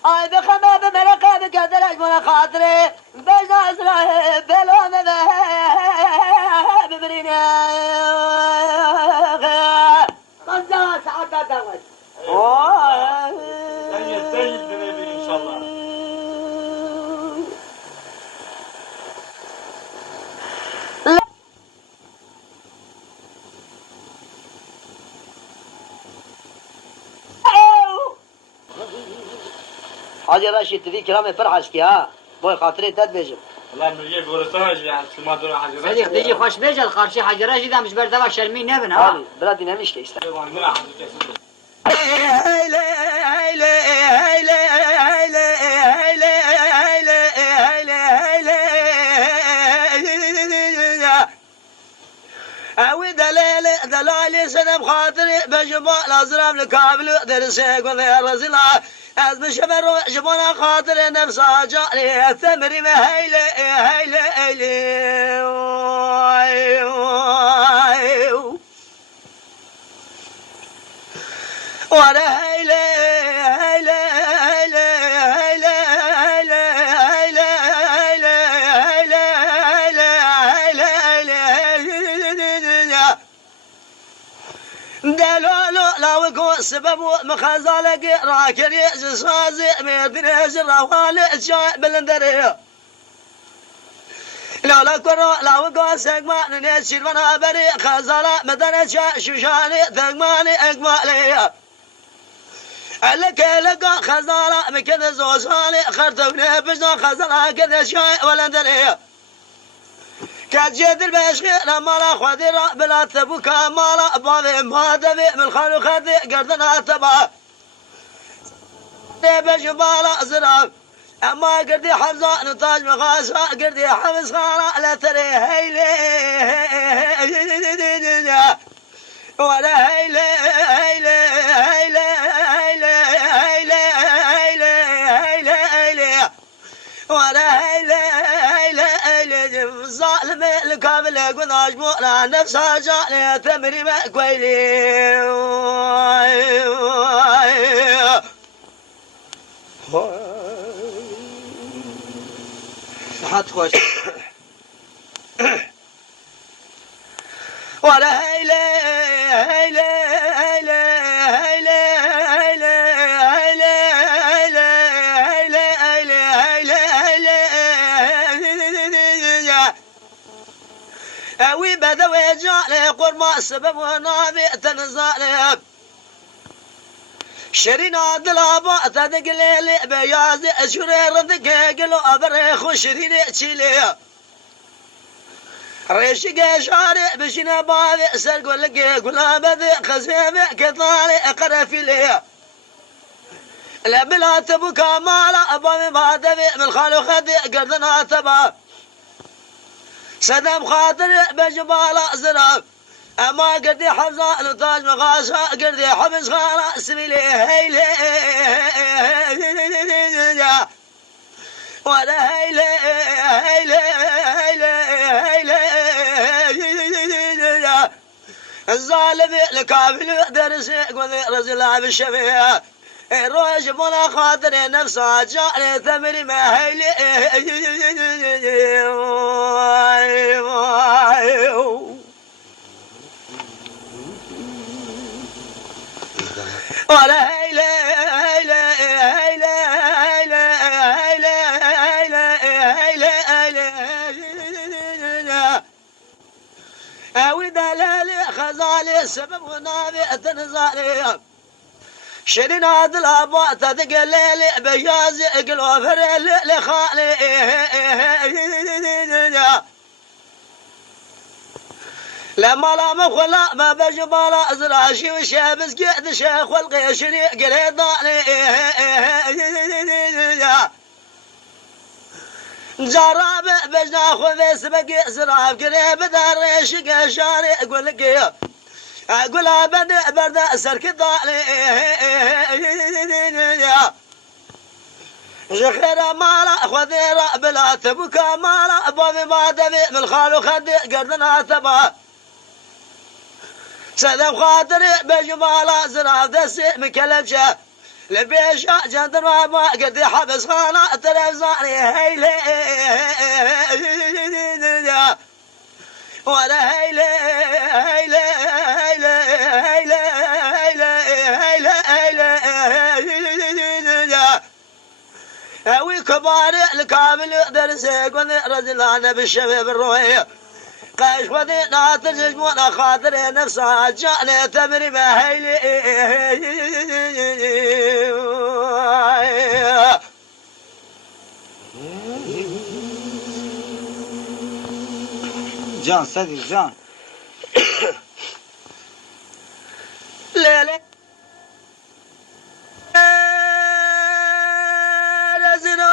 آی بخمه به مرقه بکدرش من خاطره بجنا اسرائه بلانه به ببرینه قصدا ساعات دعوت ان شاء الله حاجی راشد تبي كلام فرحش كيا بوي خاطري تد بيجم والله من يجي ورثها يعني ما دون حاجه صديق تيجي خوش بيجل خارشي حجرة جدا مش بردوا شرمين نبن ها هذه بلادي نمشي كيست اوي دلالي سنة بخاطري بجمال ازرام لكابلو درسيك وذي رزلا از بشمر جبنا خاطر نفسها جاري ثمري ما هيلي وانا سبب مخزالك راكر يزازي ميدني جراوال جاي بلندري لا كرو لا وقاسك ما نشيل وانا بري خزالة مدن شوشاني ثقماني اقمالي لك لقى خزالة مكن زوزالي خرطوني بجنا خزالة كذا شاي ولا دري كجد البشير مالا خديرة بلا تبوك مالا بابي ما دبي من خلو خدي قردنا تبا بجبالا زراب اما قردي حمزة نتاج مغاسة قردي حمز خالا لا تري هيلي ولا هيلي هيلي هيلي هيلي هيلي هيلي هيلي هيلي ولا هيلي هيلي هيلي ظالم الكامل قناش بولا نفسها جالي تمري مكويلي صحت خوش ولا هيلي هيلي هيلي هيلي هيلي هيلي هيلي هيلي هيلي اوي بدوي جالي قرما السبب ونابي تنزالي شرينا دلابا تدقلي بيازي شرير دقلو ابريخ وشريني تشيلي ريشق شارع بشنا بابي سرقوا لقي قلابة خزيمة كطالي قرفي لي لا بلا تبوك مالا بابي ما دبي من خالو خدي قردنا تبا سدم خاطر بجبالا زراب اما قردي حفظة نتاج مغاشا قردي حبس خالا سبيلي هيلي ولا هيلي هيلي هيلي هيلي الظالم الكافل درس قضي رزلا بالشفيع الروج بلا خاطر نفسها جاري ثمري ما هيلي ولا هيلي هيلي هيلي ودلالي خزالي السبب ونابي تنزالي شرينا دلابا تدقلي بيازي قلوفر لخالي لما لا مخلا ما بجبالا زراشي وشابس قعد شيخ والقيشري قلي ضالي جراب بجنا خوذي سبقي زراب قريب دار شق شاري اقول لك اقول ابد برد سرك ضالي خير مالا خذيرا بلا تبوك مالا بابي ما دبي من خالو خدي قردنا تبا سلام خاطري بجمالا زراب دسي مكلمشه لبيشا جندر ما قد حبس خانا تلفزاني هيلي ولا هيلي هيلي هيلي هيلي هيلي هيلي اوي كبار الكامل درسي قد رجلان بالشباب الروحي قاش ودي ناطر جمونا خاطر نفسها جاني تمري ما هيلي جان صديق جان ليلي رزنا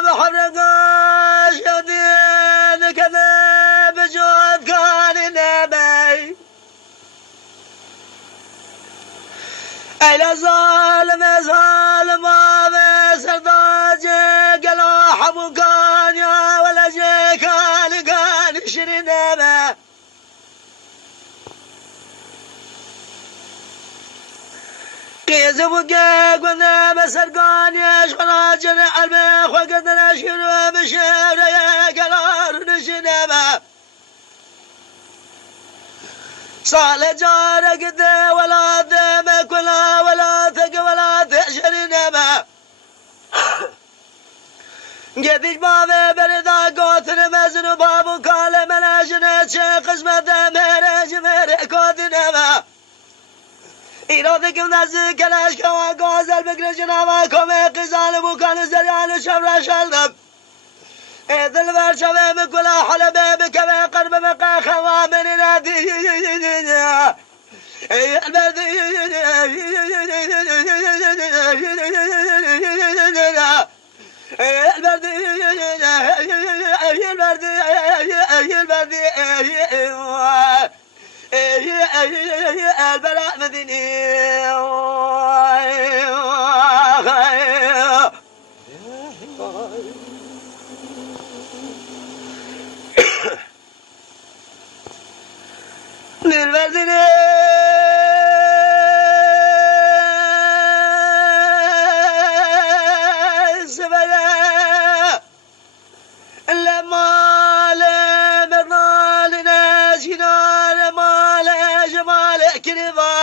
بحرقاش يدين كذا بجود كان نبي اي ظالم ظالم ما سرداجي قالوا حبو كان يا ولا جي كان شرينا ما كيز بقى قلنا مسرقان يا شراجن المخ وقدنا شنو بشير يا قرار نشنما صال جار قد ولا دمك ولا ثق ولا تشرنا ما قديش بابي بردا قوتن مزن بابو قال مناجنا شيخ قسمة مرج مرق كودنا ما ایرادکم نزد کلاش که و گازل بگره جنابه کمه قیزان بکن زریان شبر شلدم دل بر شبه مکلا حلبه بکمه قرب مقا خوامن ندی البردی البلاء مديني للمدينة سبلا لما لمرنا لنا جنان ما لجمال كريما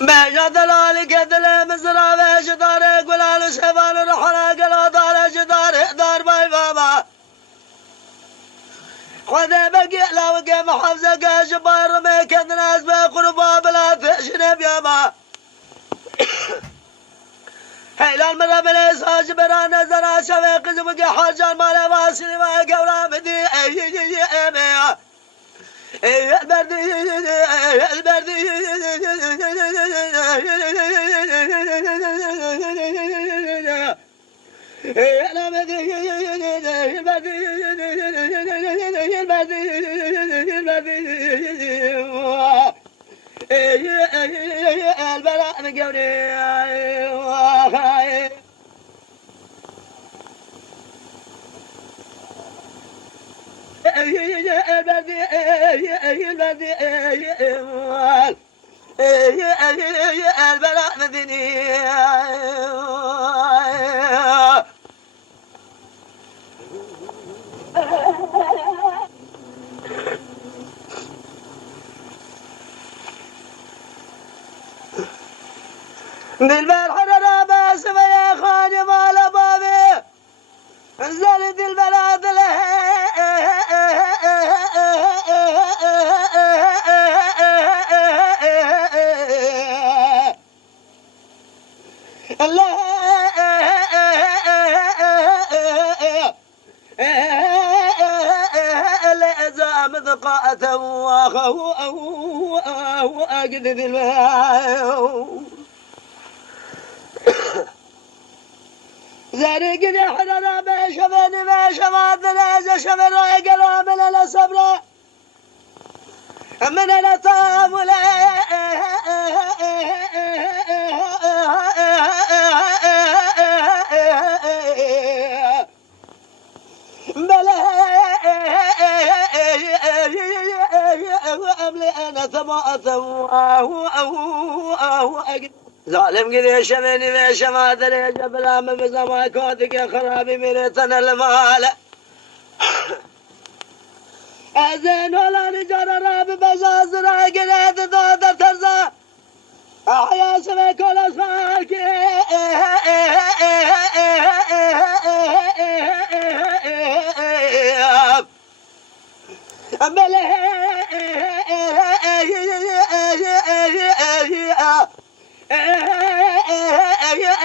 بجا دلال قدل مزرعة جدار قلال شفان رحنا قلا دار جدار دار باي بابا خذ بقي لا وقع محافظة جبار ما كان ناس بقربا بلا تشنب يابا هيلا المرة بليس جبران نزرا شوي قزم وقع حاجان مالا واسني ما قورا مدي البردي البردي انا مدري البردي البلاء من قولي البلاء مدني بالبال حرر باس يا خادم على بابي زلت البلاد له ذقاءة وأجد الماء زارق حرنا ما شفني ما شفاتنا إذا شفنا قلوا من الصبر من الطامل أنا ثماء ظالم قد شمني ما شمات لي جبل عم بزما كوتك خرابي من تنا المال أزين ولا نجار راب بزاز راقنا تدودر ترزا أحيا سمي كل أسفالك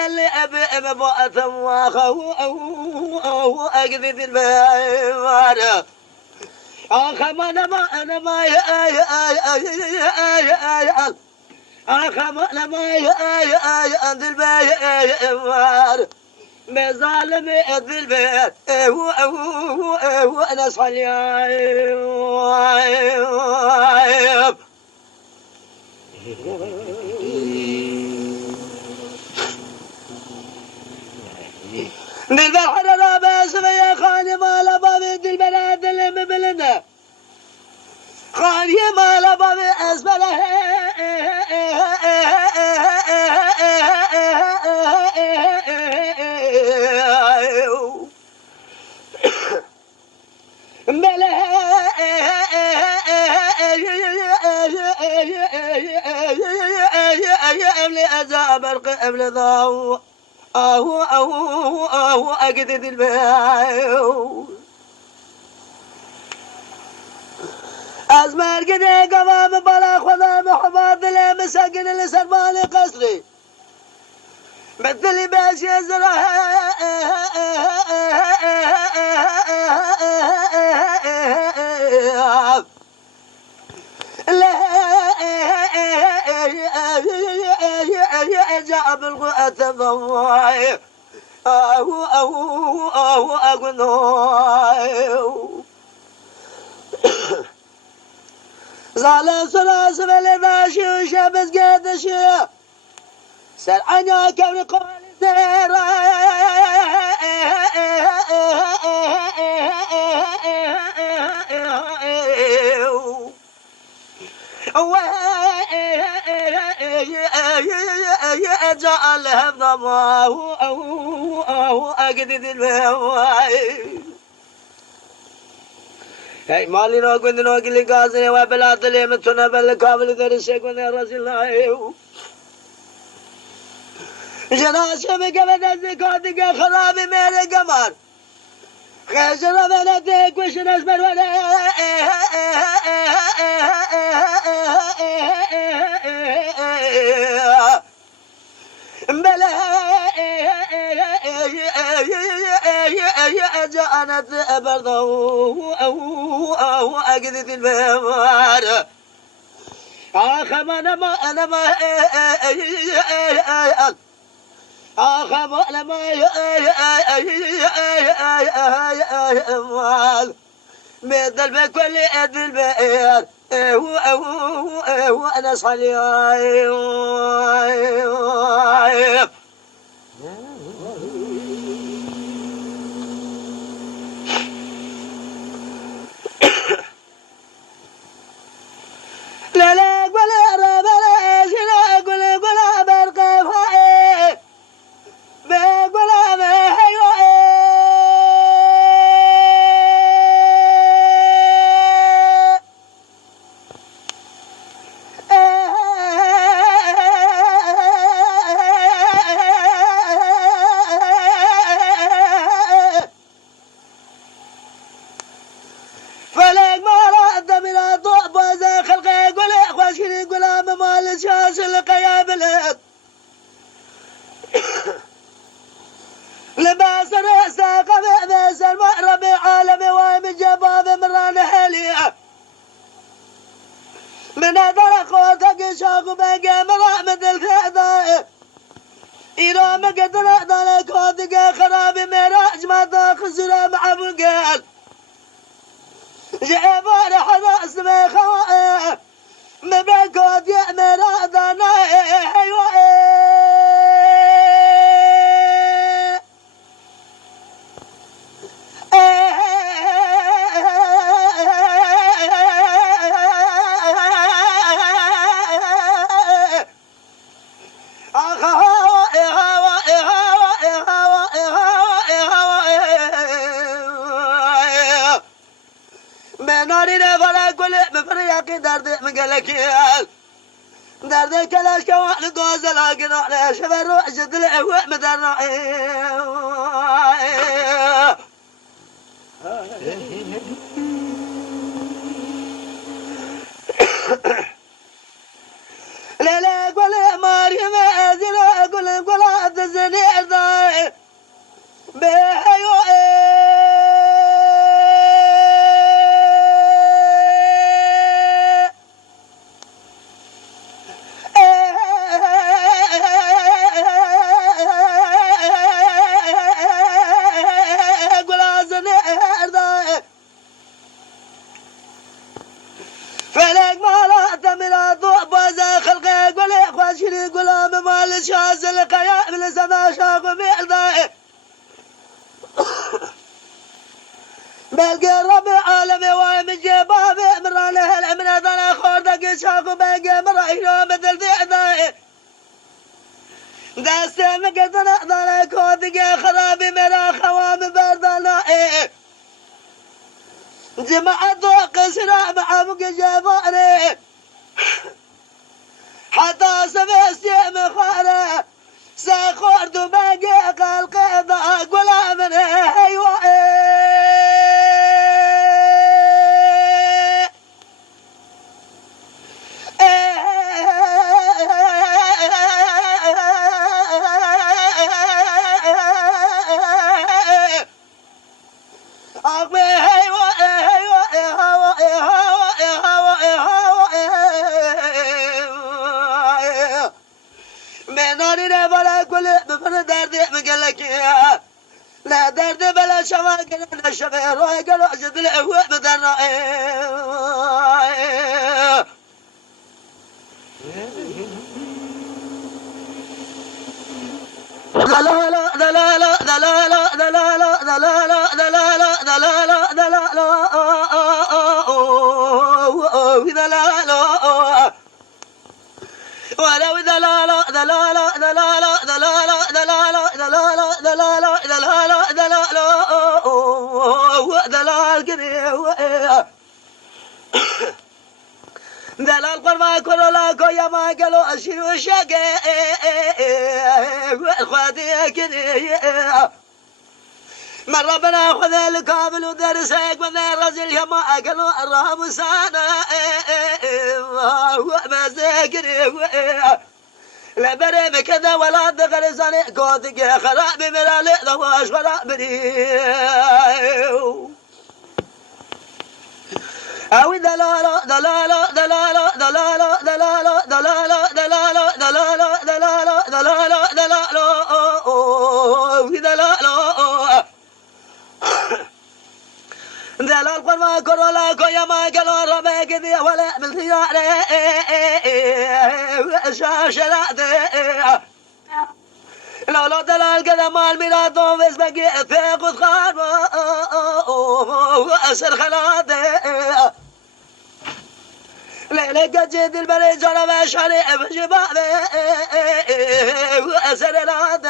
اللي أبي بؤثم وأخوه أقذف الماء أخم أنا ما أخم أنا ما عند الماء مظالم البيت هو أنا صليب بالبحر لا بأس يا خاني ما لبا من البلاد اللي مبلنا خاني ما لبا من أسبله برق قبل ضوء أقدد الماء از مرگ نگوام بالا خدا محبت دل مسکن لسربان قصری مثل باشی از جاء بالقوة الضواي ظالم سلاس بلداشي وشبز قدشي سر عنيا كبر قول سيرا جاء الهم ضماه أقدد البواي هاي مالي نو كنت نو كلي قاسني وبلا طلي متنا بل كامل درسي كنت رسول الله جناشة مقبل الزكاة خرابي ميري قمر خيشنا بلدك وشنا اسمر ولا بلا جانت برضو أو أقدت البوار آخر أنا ما آخر أنا ما مثل بكل أد البئر وأنا صلي لا لا ولا ربلا جنا قل ولا برقه ولا ما هيو لباس رأسه قبع بس المحرم عالمي ومن جباب مران هليا من هذا خوتك شاق بقى مرحمة الكذا إلى ما قدر ذلك خوتك خرابي مراج ما داخل سلام مع بقال جعبان حدا اسمه خواه مبكوت يا مرادنا حيوه نارينا فلا كل مفرياك درد مقلكيال درد كلاش كوان قوز لكن على شبر وجد العوى مدرنا لا لا قول مريم ازل قول تزني ارضاي بحيو فلك ما لا تملا ضوء بوزا خلقي قولي خواشيني قلام مال شاز القيا من السما شاق بيعضائي بلقي ربي عالمي ومن جبابي مرانه العمنا ذنا خوردك شاق بلقي مرأينا مثل ذي عضائي داستي مقدنا ذنا كودك خرابي مرا خوام بردنائي جماعة ذوق سرع مع مقجباني حتى سمستي مخالة ساخور دماغي قلقي ضاق ولا من هيوائي منانی نبالا گل بفن درد مگلکی لا درد بلا شما گل نشبه رای گل اجدل هو بدرنا دلالا دلالا دلالا دلالا دلالا دلالا دلالا دلالا دلالا ولو دلالا دلالا دلالا دلالا دلالا دلالا دلالا دلالا دلالا دلال كذي دلال قرما كرولا كويا ما قالوا اشيلوا شقه اخواتي كذي مرة بنا خذ الكامل ودرسك من الرجل يما قالوا الرام سانا وما ذكري لا بري كذا ولا دغر زاني قوتك خراب مرالي ذواش خراب بري أو دلالة دلالة دلالة دلالة دلالة دلالة دلالة دلالة دلالة دلالة دلالة دلال قرما كرولا كويا ما قالوا ربك ذي ولا بالثيار شاشرات لولا دلال كذا مال ميلادهم بس بقي ثقة خان وأسر خلات ليلك جد البري جرى مشاري بجبال وأسر لات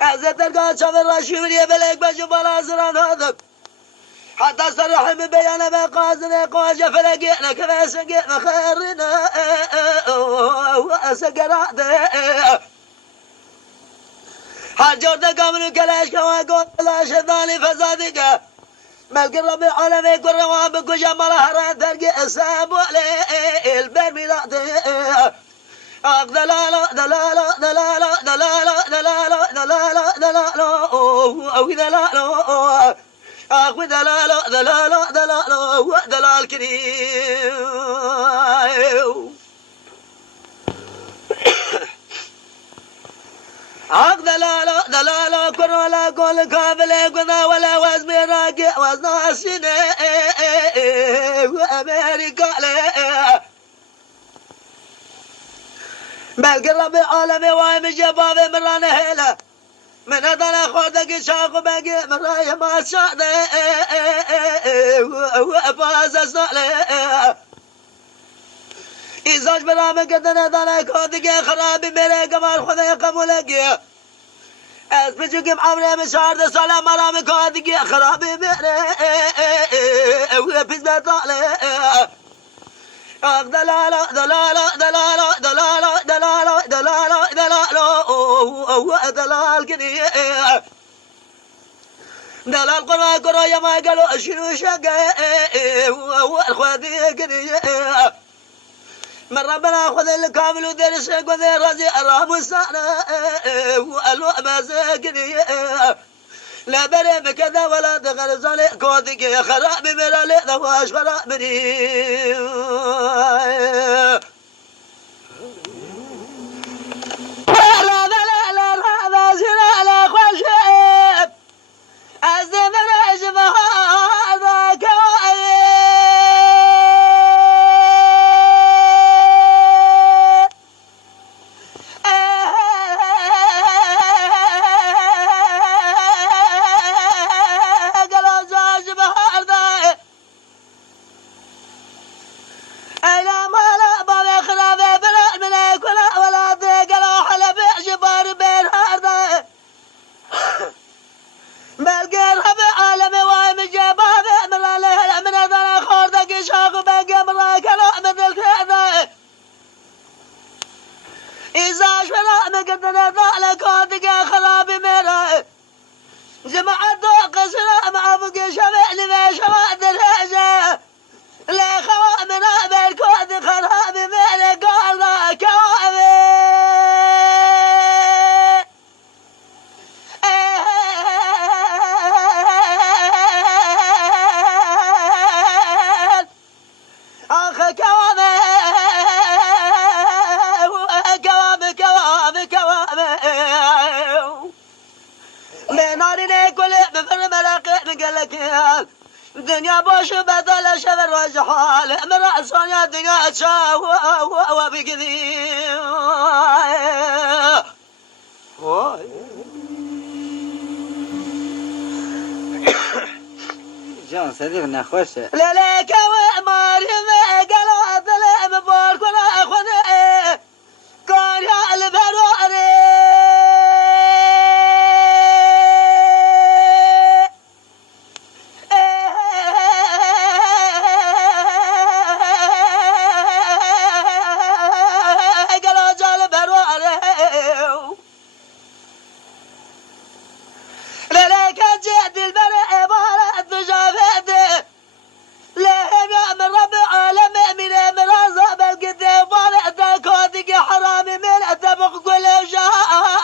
عزت القاد شاف الرشيد يبلك بجبال أسران هذا حتى صرح من بيان بقازنا قاجة فلقينا كما سقينا خيرنا وأسقرات حجر دقامن كلاش كما قول لا شذاني فزادك ملك ربي العالمي كل روابك وجمال هران ترقي الساب عليه البرميلات دلالة دلالة دلالة دلالة دلالة دلالة دلالة أو دلالة أخوي دلالة دلالة دلالة دلال كريم عق دلالة دلالة كرولا كل كابل كذا ولا وزن راقي وزن السنة وأمريكا له بلق رب العالمين وايم جباب مرانه هلا من هذا خودك شاق باقي مرايا ما شاء وفاز الصالح إزاج برامج قدنا هذا خودك خراب मेरे कमाल खुदा कबूल किया ऐस पे चुके हमने में शार दे साला मारा में खाद किया खराब मेरे वो पिज़्ज़ा ताले دلالة دلالة دلالة دلالة دلالة دلالة دلالة أو دلال كذي دلال قرا قرا يا ما قالوا أشيلوا شقة وأخواتي كذي مرة بنا خذ الكامل ودرسك وذي رزي الرام السنة والوء ما زكني لا بري بكذا ولا دخل زالي كوذك يا خراب مرالي ذواش خراب بري لا لا لا لا زنا لا خوشيب أزدم الرجم هذا كوائب جماعة قصنا مع فوق شبع لما شبع درجة لا خوا من أبل كود خراب من قال كوابي أخ كوابي مفر ملاقي مقلك دنيا باش بدل شبر وجحال امرأة صانية دنيا تشاو وبقذي جان صديق نخوشه ليلك وماري قالوا ظلم بارك ولا اخذ كان يا البروري قالوا جال بروري ليلك جد البرء بارد جابته لهم يا من رب عالم من مرازة بالقدام بارد كودك حرامي من الدبق كل جاره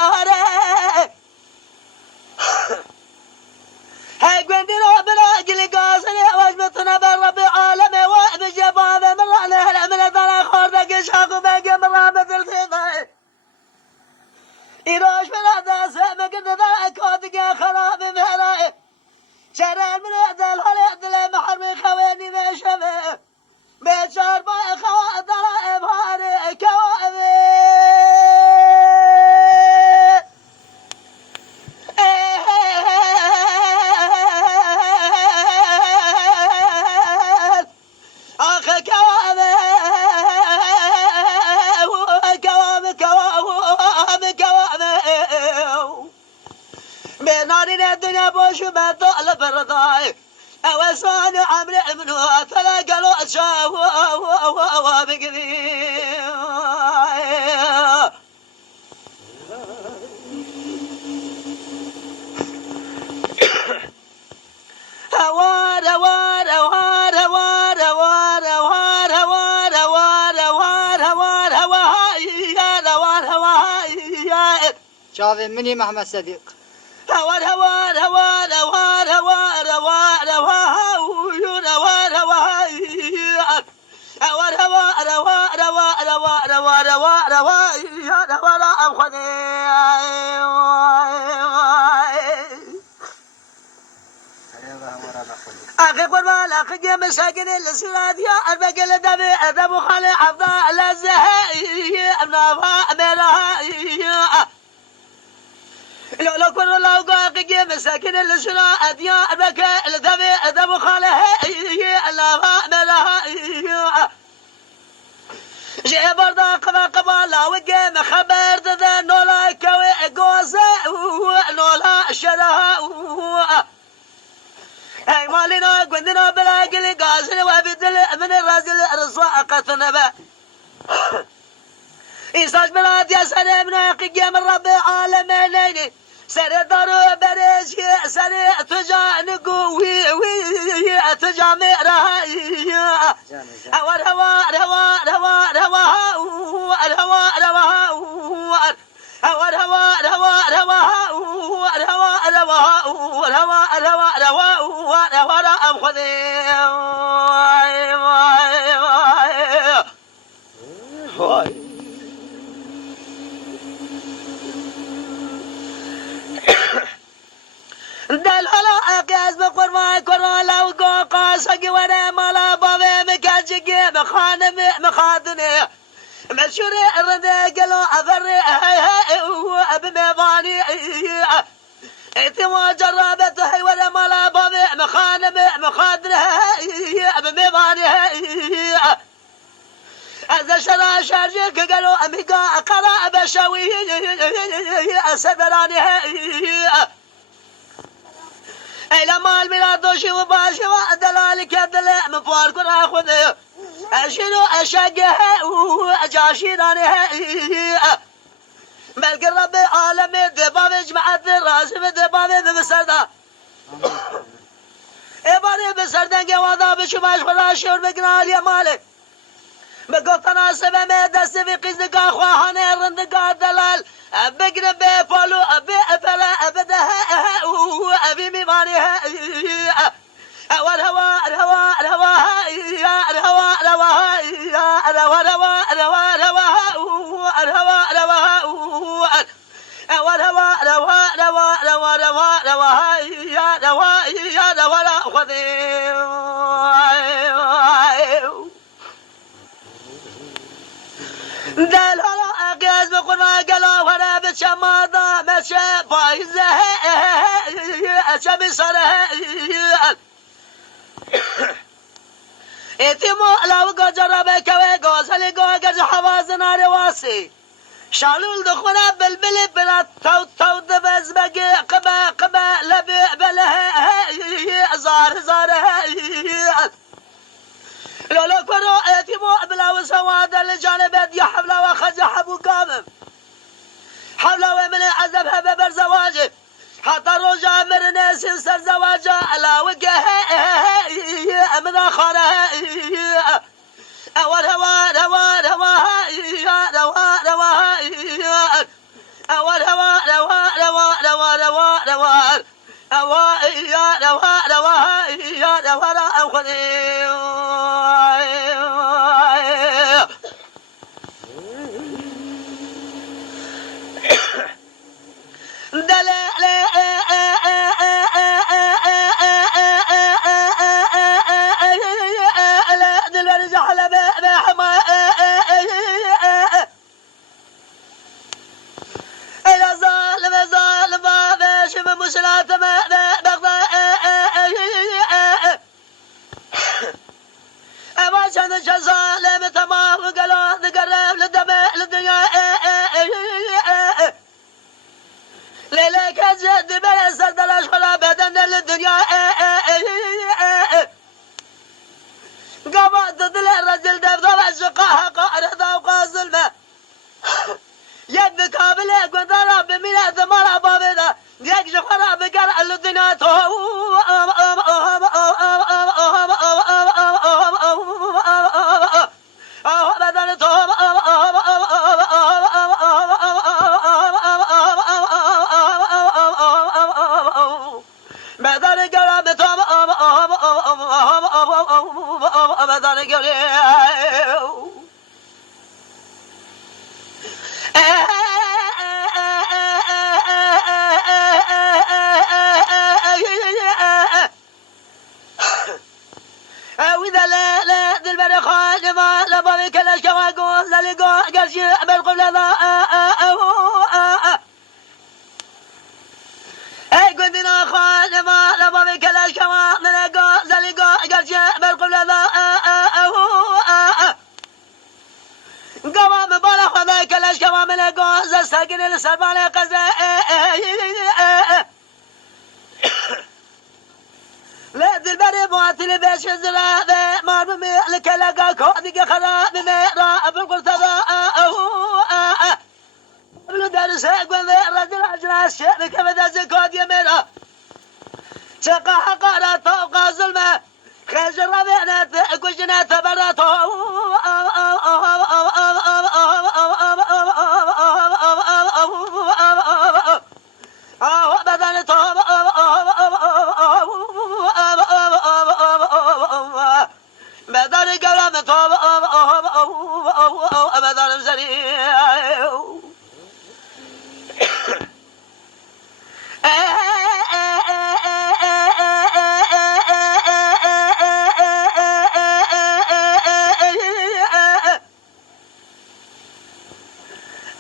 هاي قندنا براقل قاصني واجمتنا بالرب عالم وبجباب من رأنا من الدار خوردك شاق باقي من رامة الخيطة إيروش من هذا سامك الدار كودك خراب مهراي شرع من أدل هل محرم خواني ما شفه بشار ما خوا ضرائب هاري كوابي أخ كوابي بنارنا الدنيا بوش بطال برضاي أوسان عمري منو تلاقى لو شاو بقذي هوار هوار هوار هوار هوار هوار هوار هوار هوار هوار هوار هوار هوار شافي مني محمد صديق هوار هوار هوار هوار هوار هوار هوار هوار هوار هوار هوار هوار هوار هوار هوار هوار هوار أخذي أخي قربان أخي مساكن السراد يا البقل دبي أدب خالي عفضاء لزهي أبنافها أميرها لو كن لو قاقي مساكن السراد يا البقل دبي أدب خالي أبنافها أميرها جي بردا قبا لا وقيم خبر ذا نولا كوي قوزة نولا شرها اي مالنا قندنا بلاقل قاسن وبدل من الرجل رسوا قتنا با إنساج بلاد يا سلام ناقي من رب العالمين سر دارو بريش سر تجا نقوي وي تجا ميرها هوار هوار هوار هوار هوار هوار هوار هوار هوار هوار هوار هوار هوار هوار أخذي دل هلا أقياس بقرما كرا لو قاقاسك وانا مالا بابي مكاجك مخادني مشوري الردى قلو أفري بميضاني اعتما جرابته وانا مالا بابي مخادني بميضاني أذا شرا شارجك قلو أميقا قرأ بشوي أسبراني إلى مال بلادوشي وباشي ودلالك دلع مفارق ناخذ أشنو أشقها وأجاشيرانها بلق الرب العالمي دباب جمعت الراس دباب بسردا إباني بسردن قواضا بشماش فراشور بقنال يا مالك بقطنا سبا دست في قزنك أخواهاني رندقا دلال بقرب بفولو بأفلا أبدها أبي ميمانها هوار هوار هوار هوار هوار هوار هوار دل حالا اقیز بخور و گلا وره بچه مادا مچه پایزه اچه بساره ایتیمو علاو گجرا بکوه گازلی گاگج حواز نارواسی شالول دخونه بلبلی بلا تو تو دبز بگی قبا قبا لبی بله زار زار لولو کرو ایتیمو بلاو سواد لجانب دي حبلا وخز حبو كامم حبلا ومن عذبها ببر زواجه حتى رجع من ناس سر زواجه لا وجه من خانه أول هوا هوا هوا هوا هوا أول هوا هوا هوا هوا هوا هوا هوا يا هوا هوا يا هوا لا دلبري معتل باش زرابة ما بملك لقى كودك خراب ميرا بالقرطبة قبل درس يقول رجل أجراس شبك بدا زكود يميرا شقا حقارة توقع ظلمة خجر ربعنات كجنات براتو بدن توب بدن قلم توب بدن زريع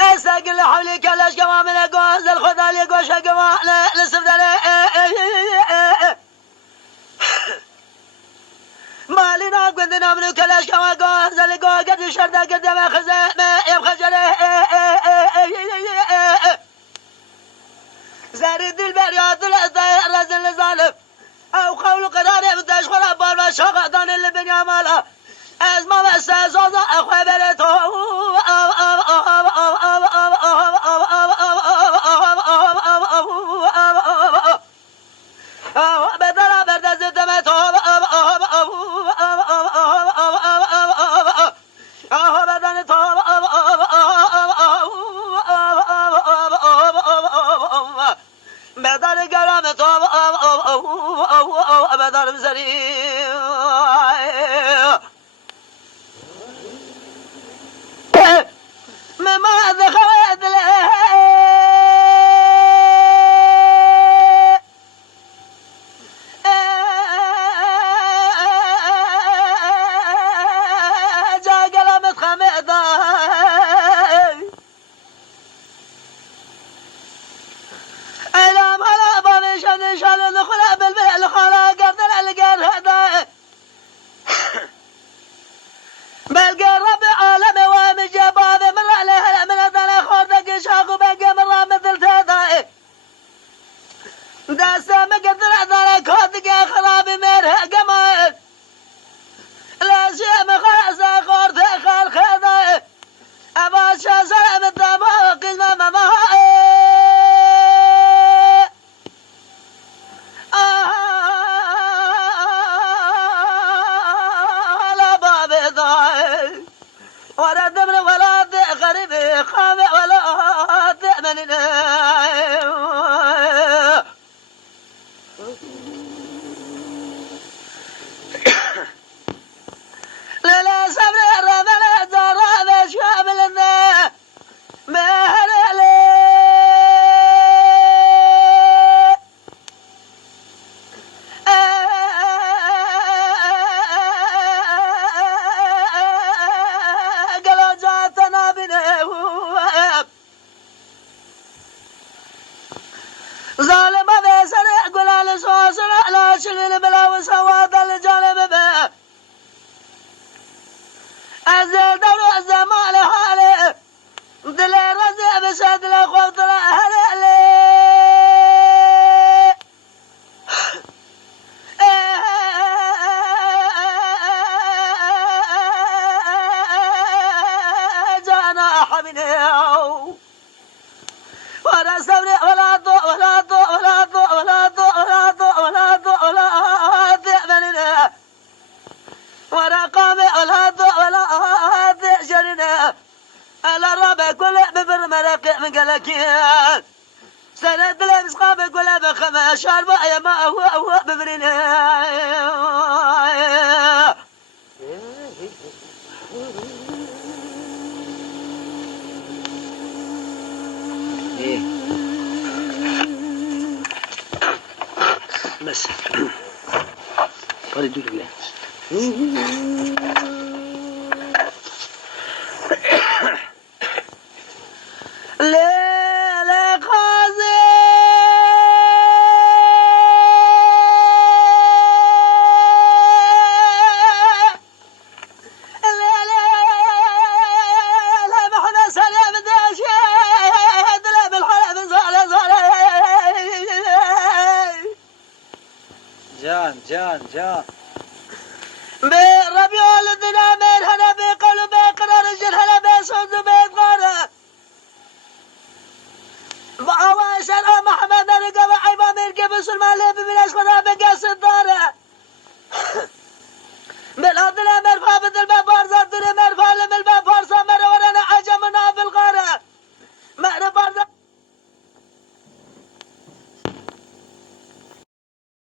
استقل حولك لاش قوام الجوز الخدا لي جوش قوام لسفدر مالنا قندنا من كلاش قوام جوز الجو قد شردا قدام خزامة يبخجر زارد البريات الأزداء رزل الظالم أو قول قرار يبدأ شغل أبار ما شغل دان اللي بني مالا أزمة مسازوزة أخوة بلتو بدر بردز دمتو بدن تو بدن گرم تو بدن زریم مما دخلت له جا قلمت خميدة قمر لازم خلاص خورد خلخذ أبا شازم الدماغ الماما لا باب ضايع ولا دمر ولا غريب خامع ولا تأمن لا لا صبر الرمل درام شاملنا مهر لي قالوا جاتنا بنواب ظالم بيسرع قلال صوصر لا شغل بلا وسواد الجانب به أزل دور الزمان حالي دلي رزق بشد الأخوة طلع هلالي جانا حميني ولا صبري ولا ضوء ولا ضوء ولا ضوء ولا ضوء ولا ضوء ولا ضوء ولا ذئبننا ولا قامي ولا ضوء ولا ذئجرنا على الرابع كل بفر مرقع من قلقين سند لمس قابل كل بخمس شارب يا ما هو بفرنا ايه بس اريد لله ليلة غازي ليلة محنا سلام داشي دلب الحلب زال جان جان جان